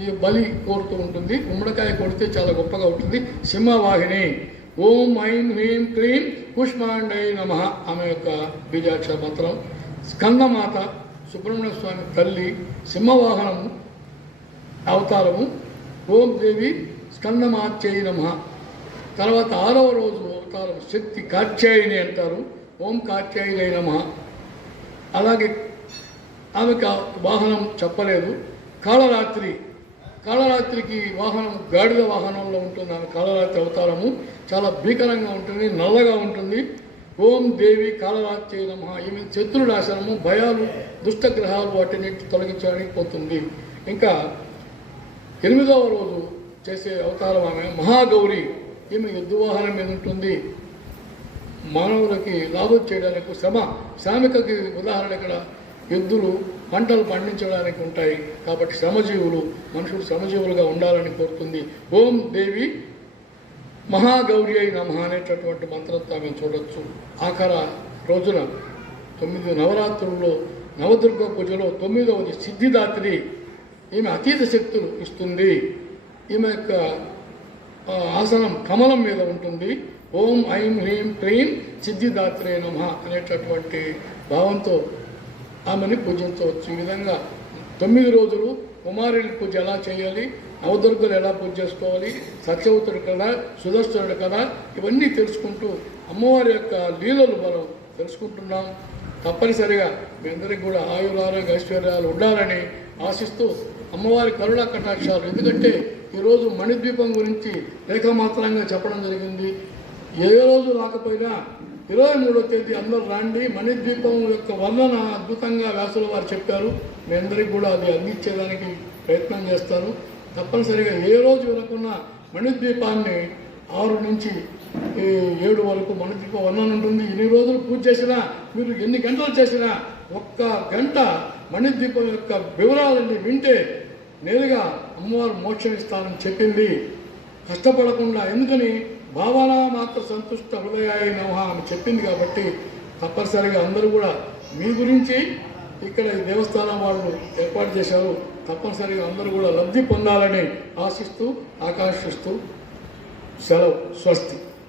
ఈ బలి కోరుతూ ఉంటుంది. గుమ్మడికాయ కొడితే చాలా గొప్పగా ఉంటుంది. సింహవాహిని ఓం ఐం హ్రీం క్లీం కుష్మాండై నమః ఆమె యొక్క బీజాక్షర మంత్రం. స్కందమాత సుబ్రహ్మణ్య స్వామి తల్లి సింహవాహనము అవతారము. ఓం దేవి స్కందమాత్యై నమః. తర్వాత 6వ రోజు అవతారం శక్తి కాత్యాయిని అంటారు. ఓం కాత్యాయినై నమః. అలాగే ఆమెకు వాహనం చెప్పలేదు. కాళరాత్రికి వాహనం గాడిద వాహనంలో ఉంటుంది. ఆమె కాళరాత్రి అవతారము చాలా భీకరంగా ఉంటుంది, నల్లగా ఉంటుంది. ఓం దేవి కాళరాత్రి నమః. ఈమె శత్రునాశనము, భయాలు, దుష్టగ్రహాలు వాటిని తొలగించడానికి పోతుంది. ఇంకా 8వ రోజు చేసే అవతారం ఆమె మహాగౌరి. ఈమె ఎద్దు వాహనం మీద ఉంటుంది. మానవులకి లాభం చేయడానికి శ్రామికకి ఉదాహరణ ఇక్కడ ఎద్దులు పంటలు పండించడానికి ఉంటాయి. కాబట్టి శ్రమజీవులు, మనుషులు శ్రమజీవులుగా ఉండాలని కోరుతుంది. ఓం దేవి మహాగౌరి అయి నమః అనేటటువంటి మంత్రంతో మేము చూడొచ్చు. ఆఖర రోజున 9 నవరాత్రుల్లో నవదుర్గ పూజలో 9వది సిద్ధిదాత్రి. ఈమె అతీత శక్తులు ఇస్తుంది. ఈమె యొక్క ఆసనం కమలం మీద ఉంటుంది. ఓం ఐం హ్రీం క్లీం సిద్ధిదాత్రే నమః అనేటటువంటి భావంతో ఆమెని పూజించవచ్చు. ఈ విధంగా 9 రోజులు కుమారుడి పూజ ఎలా చేయాలి, నవదుర్గలు ఎలా పూజ చేసుకోవాలి, సత్యవతుడు కదా, సుదర్శనుడు కదా, ఇవన్నీ తెలుసుకుంటూ అమ్మవారి యొక్క లీలలు మనం తెలుసుకుంటున్నాం. తప్పనిసరిగా మీ అందరికీ కూడా ఆయురారోగ్య ఐశ్వర్యాలు ఉండాలని ఆశిస్తూ అమ్మవారి కరుణా కటాక్షాలు. ఎందుకంటే ఈరోజు మణిద్వీపం గురించి రేఖామాత్రంగా చెప్పడం జరిగింది. ఏ రోజు రాకపోయినా 23వ తేదీ అందరూ రండి. మణిద్వీపం యొక్క వర్ణన అద్భుతంగా వ్యాసుల వారు చెప్పారు. మీ అందరికీ కూడా అది అందించేదానికి ప్రయత్నం చేస్తాను. తప్పనిసరిగా ఏ రోజు వినకున్నా మణిద్వీపాన్ని 6 నుంచి 7 వరకు మణిద్వీప వర్ణన ఉంటుంది. ఎన్ని రోజులు పూజ చేసినా, మీరు ఎన్ని గంటలు చేసినా, 1 గంట మణిద్వీపం యొక్క వివరాలన్నీ వింటే నేరుగా అమ్మవారు మోక్షం ఇస్తానని చెప్పింది. కష్టపడకుండా, ఎందుకని భావన మాత్ర సంతుష్ట హృదయాయ నమః అని చెప్పింది. కాబట్టి తప్పనిసరిగా అందరూ కూడా మీ గురించి ఇక్కడ ఈ దేవస్థానం వాళ్ళు ఏర్పాటు చేశారు. తప్పనిసరిగా అందరూ కూడా లబ్ధి పొందాలని ఆశిస్తూ ఆకాంక్షిస్తూ సెలవు. స్వస్తి.